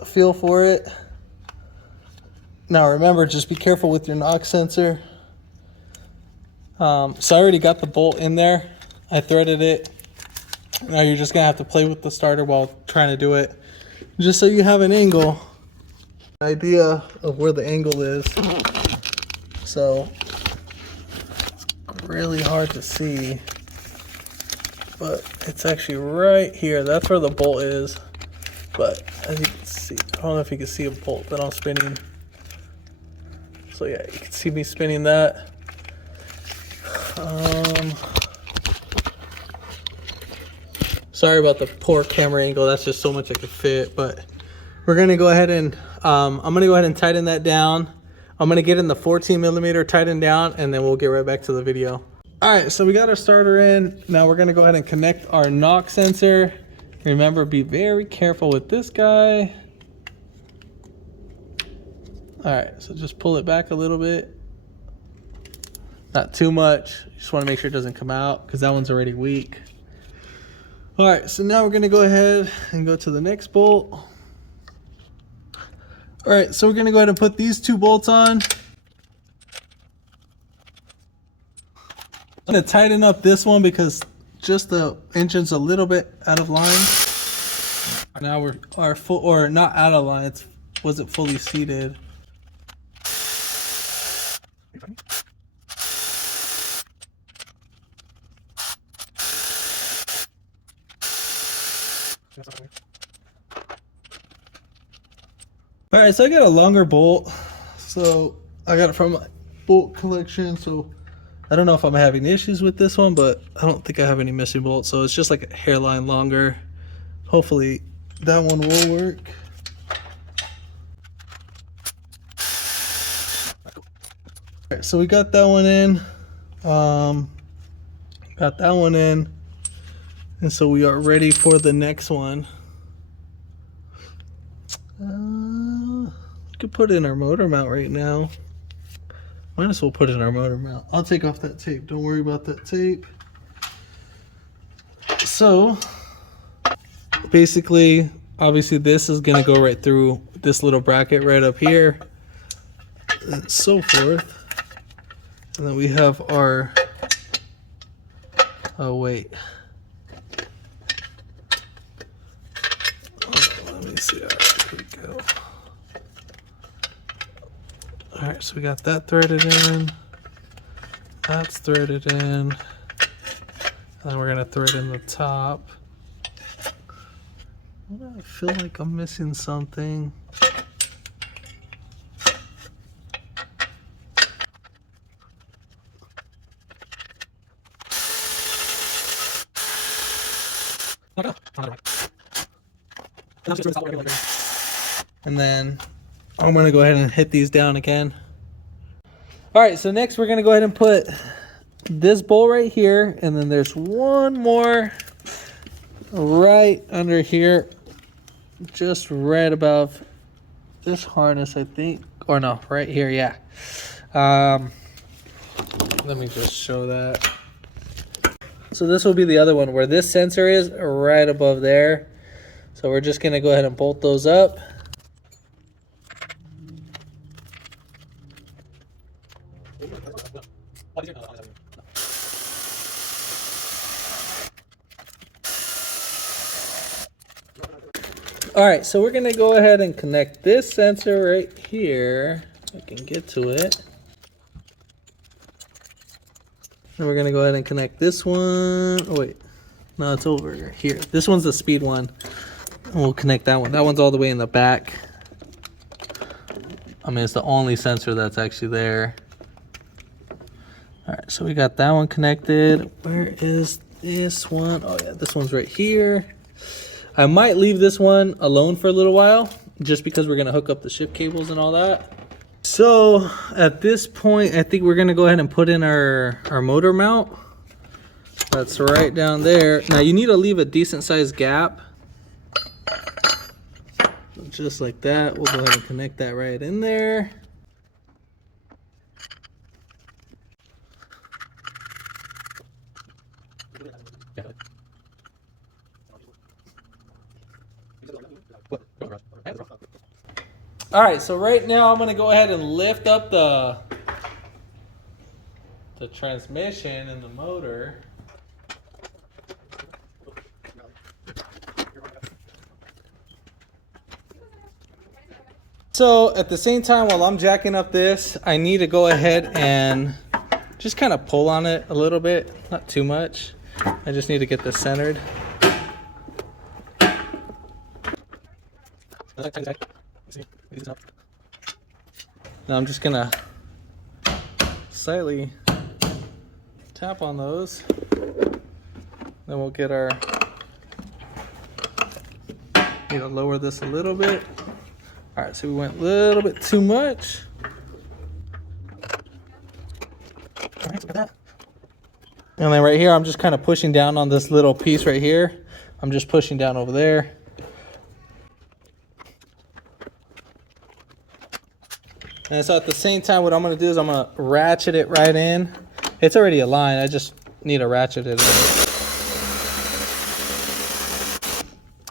feel for it. Now remember, just be careful with your knock sensor. So I already got the bolt in there. I threaded it. Now you're just gonna have to play with the starter while trying to do it, just so you have an angle, an idea of where the angle is. So it's really hard to see, but it's actually right here. That's where the bolt is. But as you can see, I don't know if you can see a bolt that I'm spinning. So yeah, you can see me spinning that. Sorry about the poor camera angle. That's just so much I could fit. But we're gonna go ahead and I'm gonna go ahead and tighten that down. I'm gonna get in the 14mm tightened down, and then we'll get right back to the video. All right, so we got our starter in. Now we're gonna go ahead and connect our knock sensor. Remember, be very careful with this guy. All right, so just pull it back a little bit. Not too much. Just want to make sure it doesn't come out because that one's already weak. All right, so now we're gonna go ahead and go to the next bolt. All right, so we're gonna go ahead and put these two bolts on. I'm gonna tighten up this one because just the engine's a little bit out of line. Now our full, or not out of line, it wasn't fully seated. All right, so I got a longer bolt. So I got it from my bolt collection. So I don't know if I'm having issues with this one, but I don't think I have any missing bolts. So it's just like a hairline longer. Hopefully that one will work. All right, so we got that one in. Got that one in. And so we are ready for the next one. Could put in our motor mount right now. Might as well put in our motor mount. I'll take off that tape. Don't worry about that tape. So basically, obviously this is going to go right through this little bracket right up here and so forth. And then we have our, oh wait. Let me see. All right, here we go. All right, so we got that threaded in. That's threaded in. And then we're gonna thread in the top. I feel like I'm missing something. And then I'm gonna go ahead and hit these down again. All right, so next we're gonna go ahead and put this bolt right here, and then there's one more right under here, just right above this harness, I think, or no, right here, yeah. Let me just show that. So this will be the other one where this sensor is right above there. So we're just gonna go ahead and bolt those up. All right, so we're gonna go ahead and connect this sensor right here. I can get to it. And we're gonna go ahead and connect this one. Oh wait, no, it's over here. This one's the speed one. And we'll connect that one. That one's all the way in the back. I mean, it's the only sensor that's actually there. All right, so we got that one connected. Where is this one? Oh yeah, this one's right here. I might leave this one alone for a little while, just because we're gonna hook up the shift cables and all that. So at this point, I think we're gonna go ahead and put in our motor mount. That's right down there. Now you need to leave a decent sized gap. Just like that. We'll go ahead and connect that right in there. All right, so right now I'm gonna go ahead and lift up the transmission and the motor. So at the same time, while I'm jacking up this, I need to go ahead and just kind of pull on it a little bit, not too much. I just need to get this centered. Now I'm just gonna slightly tap on those. Then we'll get our, need to lower this a little bit. All right, so we went a little bit too much. All right, look at that. And then right here, I'm just kind of pushing down on this little piece right here. I'm just pushing down over there. And so at the same time, what I'm gonna do is I'm gonna ratchet it right in. It's already aligned, I just need to ratchet it in.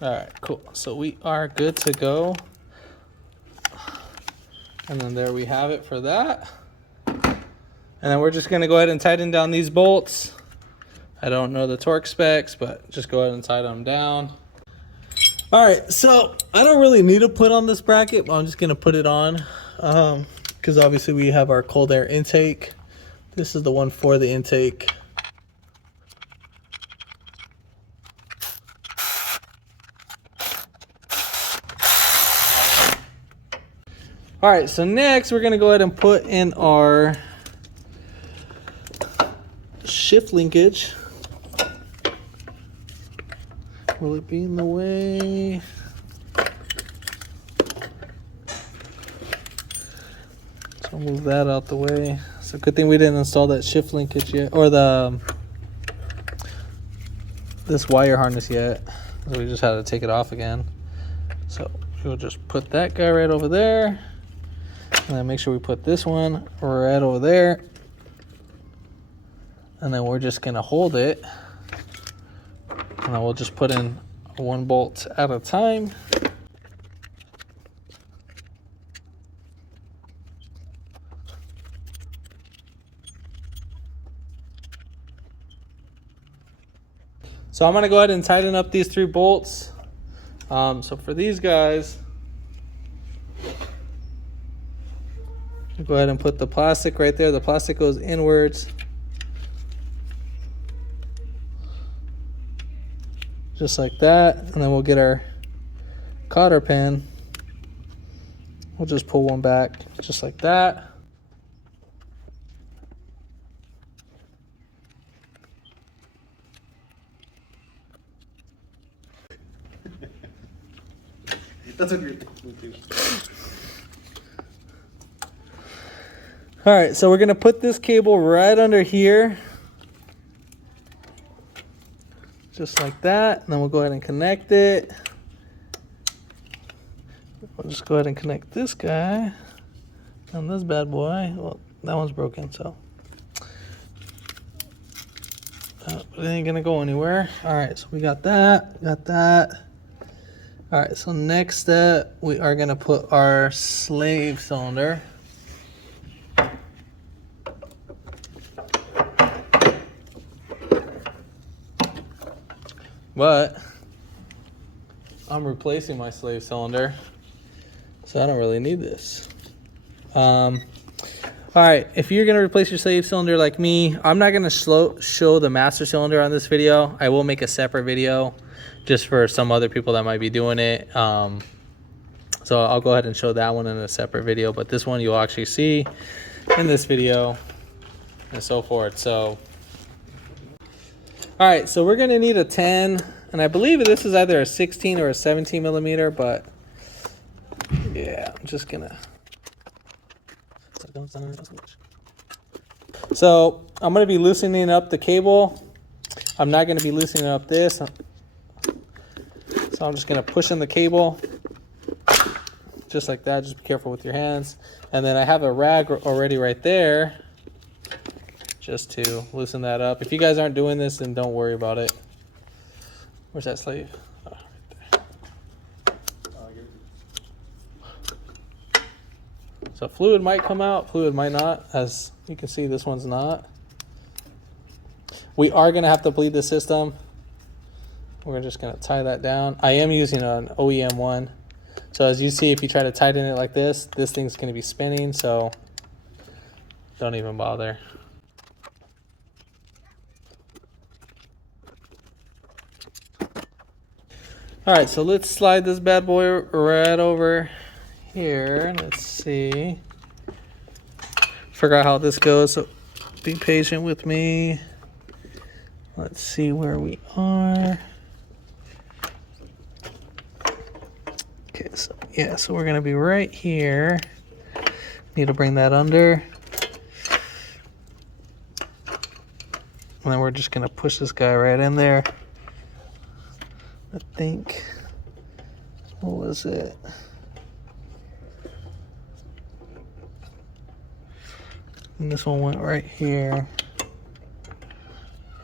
All right, cool. So we are good to go. And then there we have it for that. And then we're just gonna go ahead and tighten down these bolts. I don't know the torque specs, but just go ahead and tighten them down. All right, so I don't really need to put on this bracket, but I'm just gonna put it on. Because obviously we have our cold air intake. This is the one for the intake. All right, so next we're gonna go ahead and put in our shift linkage. Will it be in the way? So move that out the way. So good thing we didn't install that shift linkage yet, or this wire harness yet. So we just had to take it off again. So we'll just put that guy right over there. And then make sure we put this one right over there. And then we're just gonna hold it. And then we'll just put in one bolt at a time. So I'm gonna go ahead and tighten up these 3 bolts. So for these guys, go ahead and put the plastic right there. The plastic goes inwards. Just like that. And then we'll get our cotter pin. We'll just pull one back just like that. That's a great thing. All right, so we're gonna put this cable right under here. Just like that, and then we'll go ahead and connect it. We'll just go ahead and connect this guy on this bad boy. Well, that one's broken, so. But it ain't gonna go anywhere. All right, so we got that. All right, so next step, we are gonna put our slave cylinder. But I'm replacing my slave cylinder, so I don't really need this. All right, if you're gonna replace your slave cylinder like me, I'm not gonna show the master cylinder on this video. I will make a separate video just for some other people that might be doing it. So I'll go ahead and show that one in a separate video, but this one you'll actually see in this video and so forth. So, all right, so we're gonna need a 10, and I believe this is either a 16 or a 17 millimeter, but yeah, I'm just gonna. So I'm gonna be loosening up the cable. I'm not gonna be loosening up this. So I'm just gonna push in the cable, just like that. Just be careful with your hands. And then I have a rag already right there, just to loosen that up. If you guys aren't doing this, then don't worry about it. Where's that slave? Oh, right there. So fluid might come out, fluid might not. As you can see, this one's not. We are gonna have to bleed the system. We're just gonna tie that down. I am using an OEM one. So as you see, if you try to tighten it like this thing's gonna be spinning, so don't even bother. All right, so let's slide this bad boy right over here. Let's see. Forgot how this goes, so be patient with me. Let's see where we are. Okay, so yeah, so we're gonna be right here. Need to bring that under. And then we're just gonna push this guy right in there. I think, what was it? And this one went right here.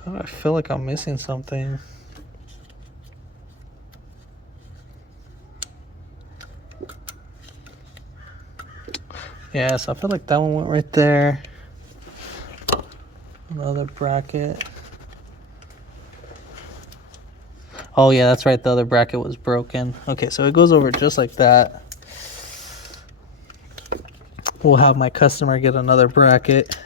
I feel like I'm missing something. Yeah, so I feel like that one went right there. Another bracket. Oh yeah, that's right, the other bracket was broken. Okay, so it goes over just like that. We'll have my customer get another bracket.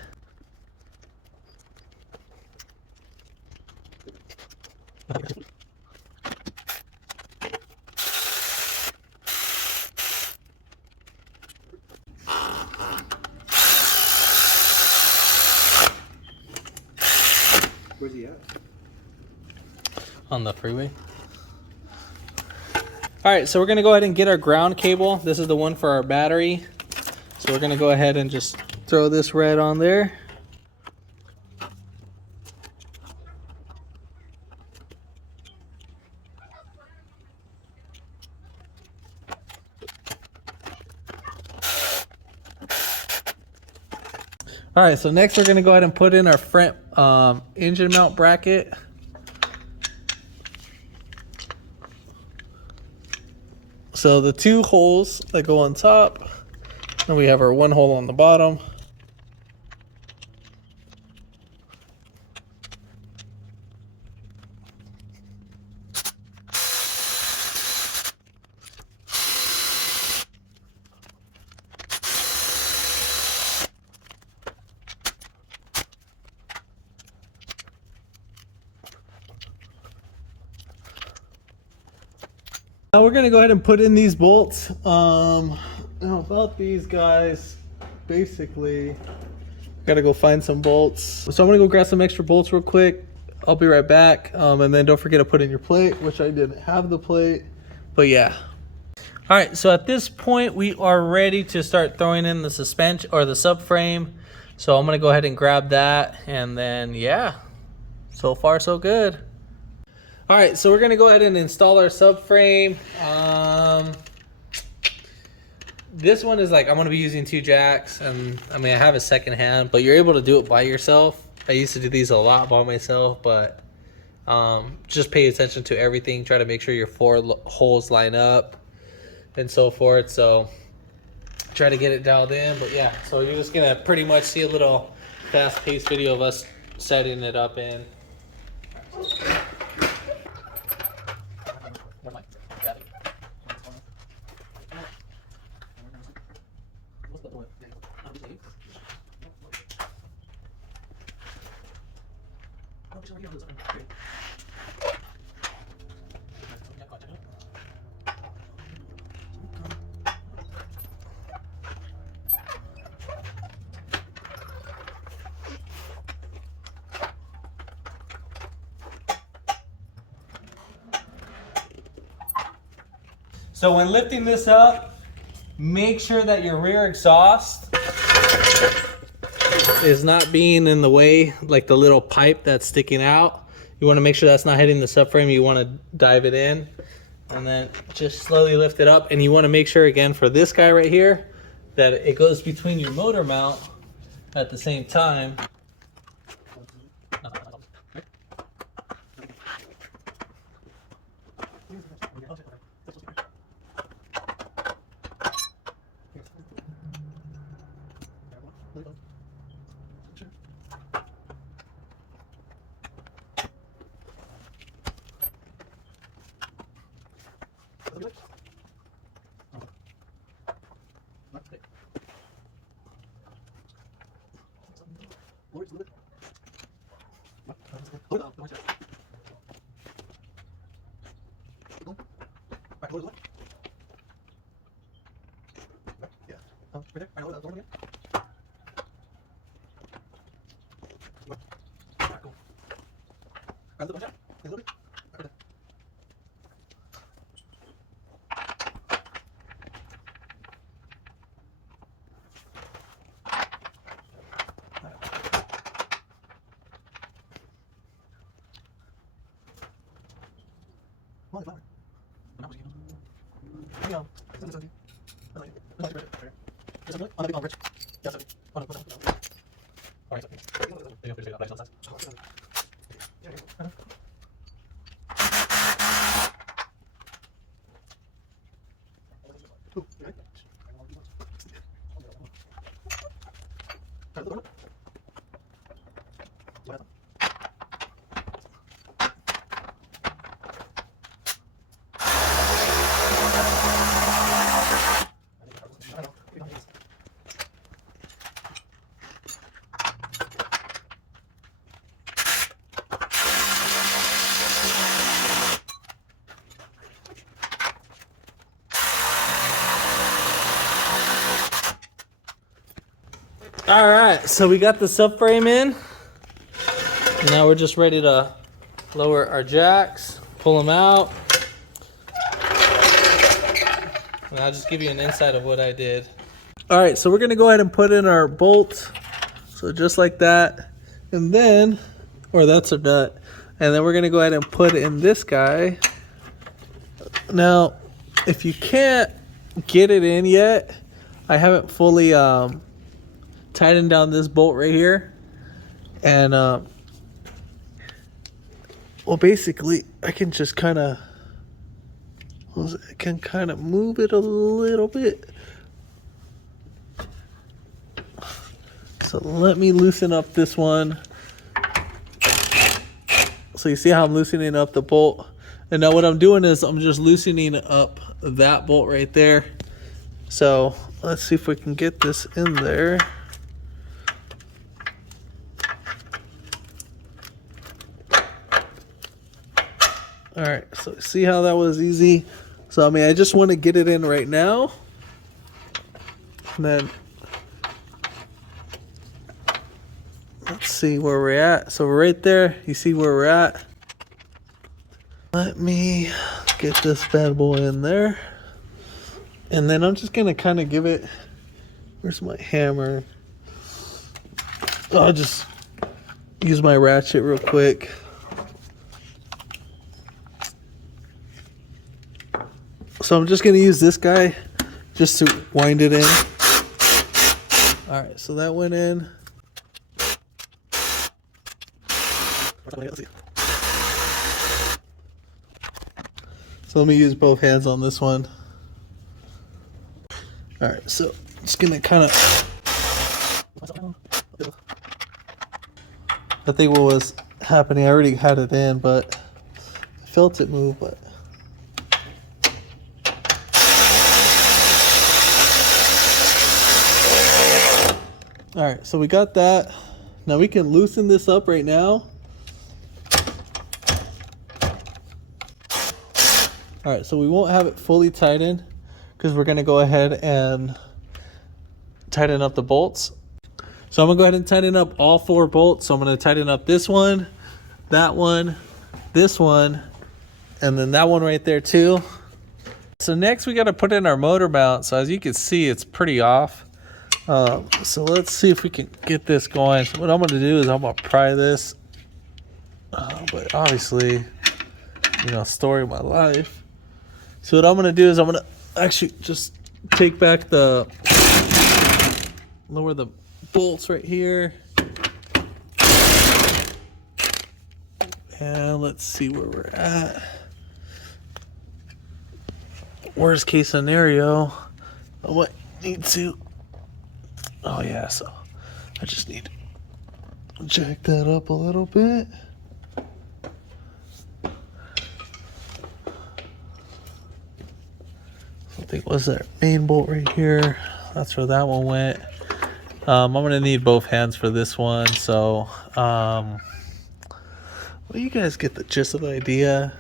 Where's he at? On the freeway. All right, so we're gonna go ahead and get our ground cable. This is the one for our battery. So we're gonna go ahead and just throw this right on there. All right, so next we're gonna go ahead and put in our front engine mount bracket. So the 2 holes that go on top, and we have our 1 hole on the bottom. Now we're gonna go ahead and put in these bolts. Now about these guys, basically, gotta go find some bolts. So I'm gonna go grab some extra bolts real quick. I'll be right back. And then don't forget to put in your plate, which I didn't have the plate, but yeah. All right, so at this point we are ready to start throwing in the suspension or the subframe. So I'm gonna go ahead and grab that, and then yeah, so far so good. All right, so we're gonna go ahead and install our subframe. This one is like, I'm gonna be using 2 jacks, and I mean I have a second hand, but you're able to do it by yourself. I used to do these a lot by myself, but just pay attention to everything. Try to make sure your 4 holes line up and so forth. So try to get it dialed in, but yeah, so you're just gonna pretty much see a little fast-paced video of us setting it up in. So when lifting this up, make sure that your rear exhaust is not being in the way, like the little pipe that's sticking out. You want to make sure that's not hitting the subframe. You want to dive it in and then just slowly lift it up. And you want to make sure, again, for this guy right here, that it goes between your motor mount at the same time. All right, so we got the subframe in. Now we're just ready to lower our jacks, pull them out. And I'll just give you an insight of what I did. All right, so we're gonna go ahead and put in our bolt. So just like that. And then, or that's a nut. And then we're gonna go ahead and put in this guy. Now, if you can't get it in yet, I haven't fully tighten down this bolt right here. And, well, basically, I can just kind of move it a little bit. So let me loosen up this one. So you see how I'm loosening up the bolt? And now what I'm doing is I'm just loosening up that bolt right there. So let's see if we can get this in there. All right, so see how that was easy? So I mean, I just want to get it in right now. And then let's see where we're at. So right there, you see where we're at. Let me get this bad boy in there. And then I'm just gonna kind of give it, where's my hammer? I'll just use my ratchet real quick. So I'm just gonna use this guy just to wind it in. All right, so that went in. So let me use both hands on this one. All right, so I'm just gonna kind of, I think what was happening, I already had it in, but I felt it move, but. All right, so we got that. Now we can loosen this up right now. All right, so we won't have it fully tightened because we're gonna go ahead and tighten up the bolts. So I'm gonna go ahead and tighten up all 4 bolts. So I'm gonna tighten up this one, this one, and then that one right there too. So next we gotta put in our motor mount. So as you can see, it's pretty off. So let's see if we can get this going. So what I'm gonna do is I'm gonna pry this. But obviously, you know, story of my life. So what I'm gonna do is I'm gonna actually just take back lower the bolts right here. And let's see where we're at. Worst case scenario, I might need to, oh yeah, so I just need to jack that up a little bit. I think was that main bolt right here. That's where that one went. I'm gonna need both hands for this one. So, well, you guys get the gist of the idea.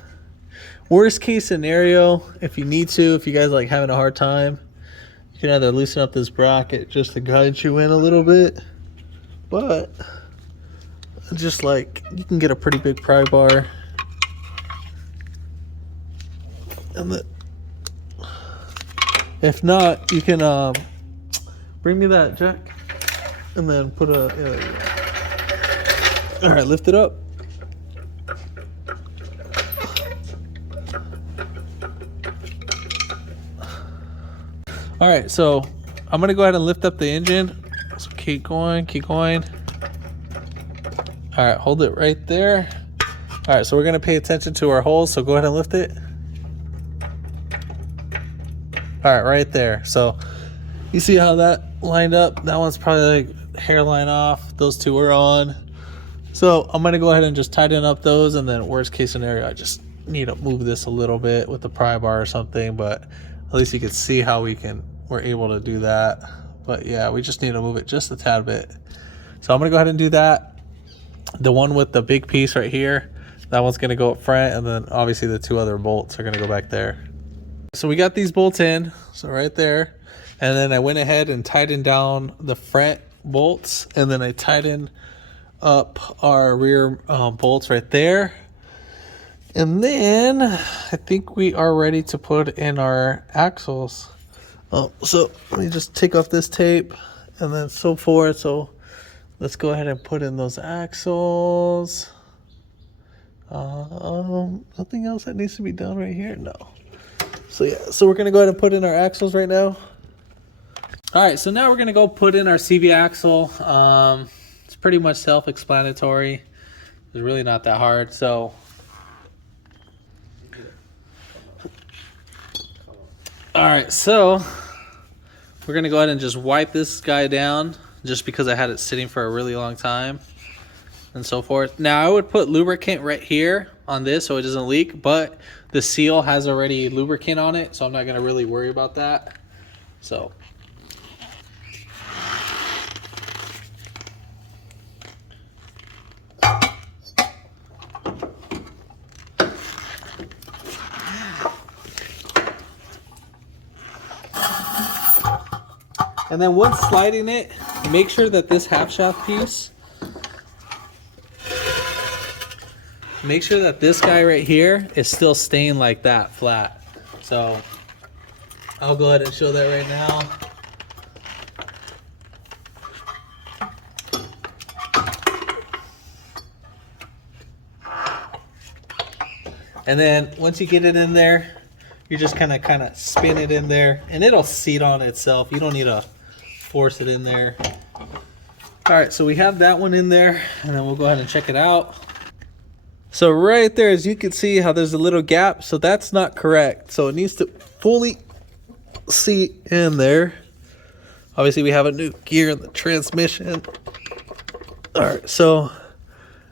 Worst case scenario, if you need to, if you guys like having a hard time, you can either loosen up this bracket just to guide you in a little bit, but just like you can get a pretty big pry bar, and if not, you can bring me that jack, and then put a. All right, lift it up. All right, so I'm gonna go ahead and lift up the engine. So keep going, keep going. All right, hold it right there. All right, so we're gonna pay attention to our holes. So go ahead and lift it. All right, right there. So you see how that lined up? That one's probably like hairline off. Those two are on. So I'm gonna go ahead and just tighten up those, and then worst case scenario, I just need to move this a little bit with the pry bar or something, but at least you can see how we're able to do that. But yeah, we just need to move it just a tad bit. So I'm gonna go ahead and do that. The one with the big piece right here, that one's gonna go up front, and then obviously the 2 other bolts are gonna go back there. So we got these bolts in, so right there. And then I went ahead and tightened down the front bolts, and then I tightened up our rear bolts right there. And then I think we are ready to put in our axles. So let me just take off this tape and then so forth. So let's go ahead and put in those axles. Nothing else that needs to be done right here? No. So yeah, so we're gonna go ahead and put in our axles right now. All right, so now we're gonna go put in our CV axle. It's pretty much self-explanatory. It's really not that hard. So, all right, so we're gonna go ahead and just wipe this guy down, just because I had it sitting for a really long time, and so forth. Now I would put lubricant right here on this so it doesn't leak, but the seal has already lubricant on it, so I'm not gonna really worry about that. So. And then once sliding it, make sure that this half shaft piece, make sure that this guy right here is still staying like that, flat. So I'll go ahead and show that right now. And then once you get it in there, you just kind of spin it in there and it'll seat on itself. You don't need to force it in there. All right, so we have that one in there, and then we'll go ahead and check it out. So right there, as you can see how there's a little gap, so that's not correct. So it needs to fully seat in there. Obviously we have a new gear in the transmission. All right, so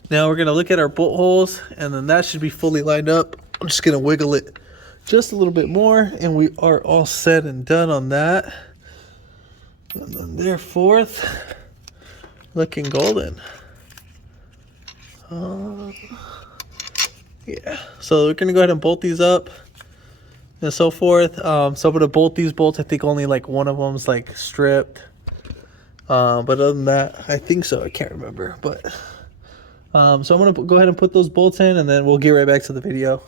now we're gonna look at our bolt holes, and then that should be fully lined up. I'm just gonna wiggle it just a little bit more, and we are all set and done on that. And then there, fourth, looking golden. Yeah, so we're gonna go ahead and bolt these up and so forth. So I'm gonna bolt these bolts. I think only like one of them's like stripped, but other than that, I think so. I can't remember, but so I'm gonna go ahead and put those bolts in, and then we'll get right back to the video.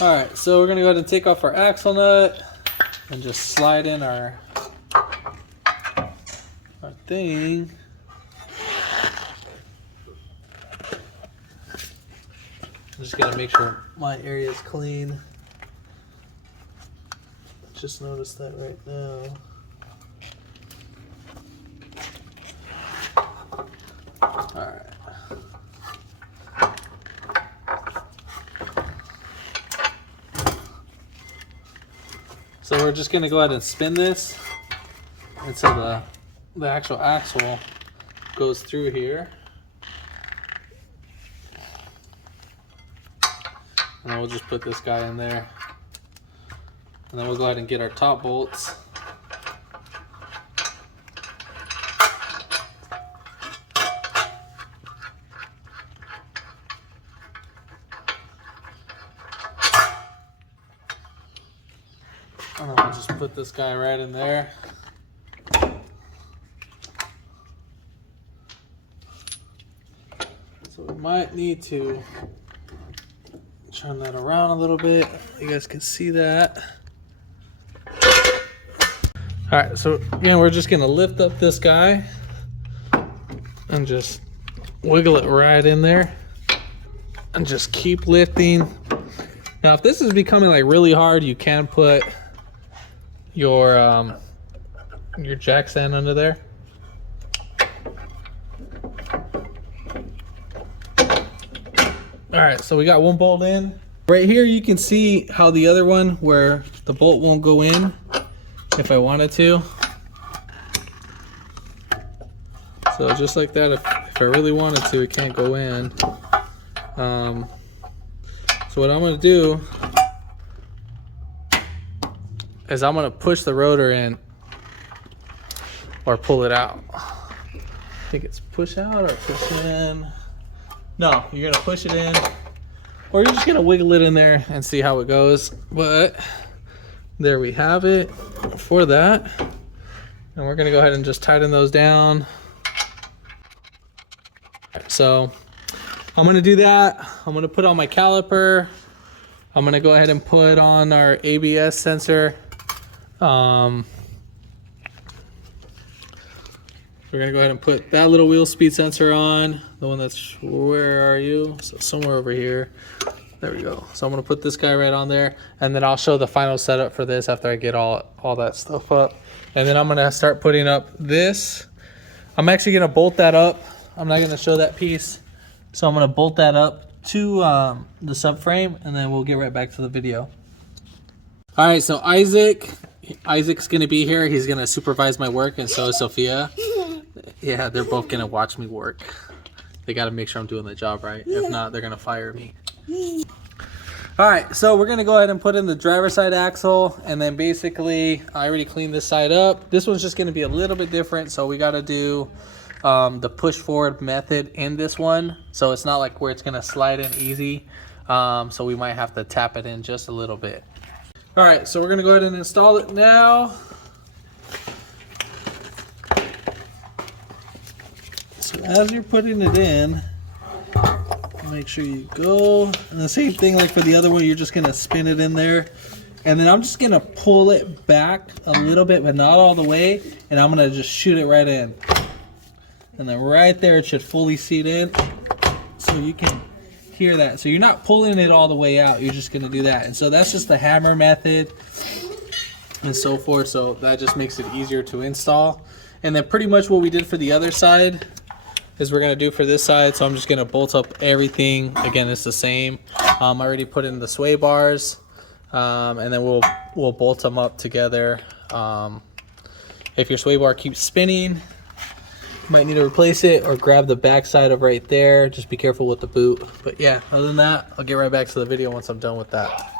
All right, so we're gonna go ahead and take off our axle nut and just slide in our thing. I'm just gonna make sure my area is clean. Just noticed that right now. All right. So we're just gonna go ahead and spin this until the actual axle goes through here. And then we'll just put this guy in there. And then we'll go ahead and get our top bolts. And then we'll just put this guy right in there. So we might need to turn that around a little bit. You guys can see that. All right, so again, we're just gonna lift up this guy and just wiggle it right in there and just keep lifting. Now, if this is becoming like really hard, you can put your jack stand under there. All right, so we got one bolt in. Right here, you can see how the other one, where the bolt won't go in if I wanted to. So just like that, if I really wanted to, it can't go in. So what I'm gonna do is I'm gonna push the rotor in or pull it out. I think it's push out or push in. No, you're gonna push it in, or you're just gonna wiggle it in there and see how it goes. But there we have it for that. And we're gonna go ahead and just tighten those down. So I'm gonna do that. I'm gonna put on my caliper. I'm gonna go ahead and put on our ABS sensor. We're gonna go ahead and put that little wheel speed sensor on, the one that's, where are you? So somewhere over here. There we go. So I'm gonna put this guy right on there, and then I'll show the final setup for this after I get all that stuff up. And then I'm gonna start putting up this. I'm actually gonna bolt that up. I'm not gonna show that piece. So I'm gonna bolt that up to the subframe, and then we'll get right back to the video. All right, so Isaac's gonna be here. He's gonna supervise my work, and so is Sophia. Yeah, they're both gonna watch me work. They gotta make sure I'm doing the job right. If not, they're gonna fire me. All right, so we're gonna go ahead and put in the driver's side axle, and then basically I already cleaned this side up. This one's just gonna be a little bit different, so we gotta do the push forward method in this one, so it's not like where it's gonna slide in easy. So we might have to tap it in just a little bit. All right, so we're gonna go ahead and install it now. So as you're putting it in, make sure you go, and the same thing like for the other one, you're just gonna spin it in there, and then I'm just gonna pull it back a little bit, but not all the way, and I'm gonna just shoot it right in, and then right there it should fully seat in, so you can hear that. So you're not pulling it all the way out, you're just gonna do that. And so that's just the hammer method and so forth, so that just makes it easier to install. And then pretty much what we did for the other side is we're gonna do for this side. So I'm just gonna bolt up everything. Again, it's the same. I already put in the sway bars, and then we'll bolt them up together. If your sway bar keeps spinning, you might need to replace it or grab the back side of right there. Just be careful with the boot. But yeah, other than that, I'll get right back to the video once I'm done with that.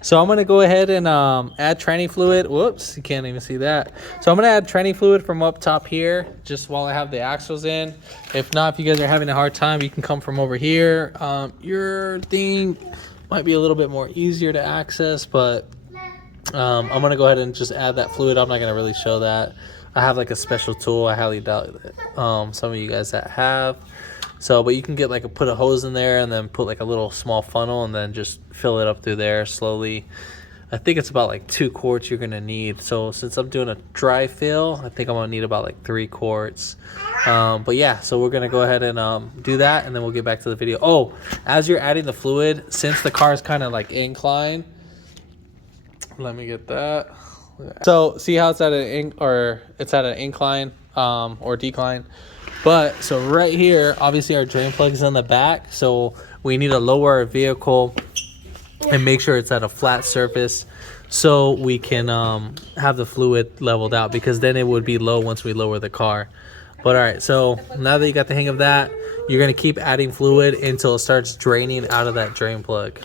So I'm gonna go ahead and add tranny fluid. Whoops, you can't even see that. So I'm gonna add tranny fluid from up top here, just while I have the axles in. If not, if you guys are having a hard time, you can come from over here. Your thing might be a little bit more easier to access, but I'm gonna go ahead and just add that fluid. I'm not gonna really show that. I have like a special tool. I highly doubt some of you guys that have. So, but you can get like put a hose in there and then put like a little small funnel and then just fill it up through there slowly. I think it's about like 2 quarts you're gonna need. So since I'm doing a dry fill, I think I'm gonna need about like 3 quarts. But yeah, so we're gonna go ahead and do that, and then we'll get back to the video. Oh, as you're adding the fluid, since the car is kind of like inclined, let me get that. So see how it's at an incline or decline. But so right here, obviously our drain plug is in the back, so we need to lower our vehicle and make sure it's at a flat surface so we can have the fluid leveled out, because then it would be low once we lower the car. But all right, so now that you got the hang of that, you're gonna keep adding fluid until it starts draining out of that drain plug.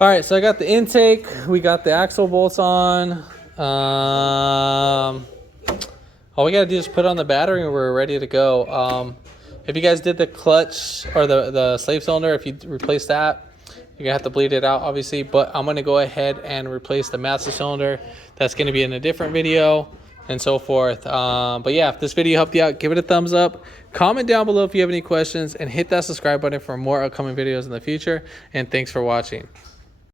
All right, so I got the intake, we got the axle bolts on. All we gotta do is put on the battery and we're ready to go. If you guys did the clutch or the slave cylinder, if you replace that, you're gonna have to bleed it out obviously, but I'm gonna go ahead and replace the master cylinder. That's gonna be in a different video and so forth. But yeah, if this video helped you out, give it a thumbs up, comment down below if you have any questions, and hit that subscribe button for more upcoming videos in the future. And thanks for watching.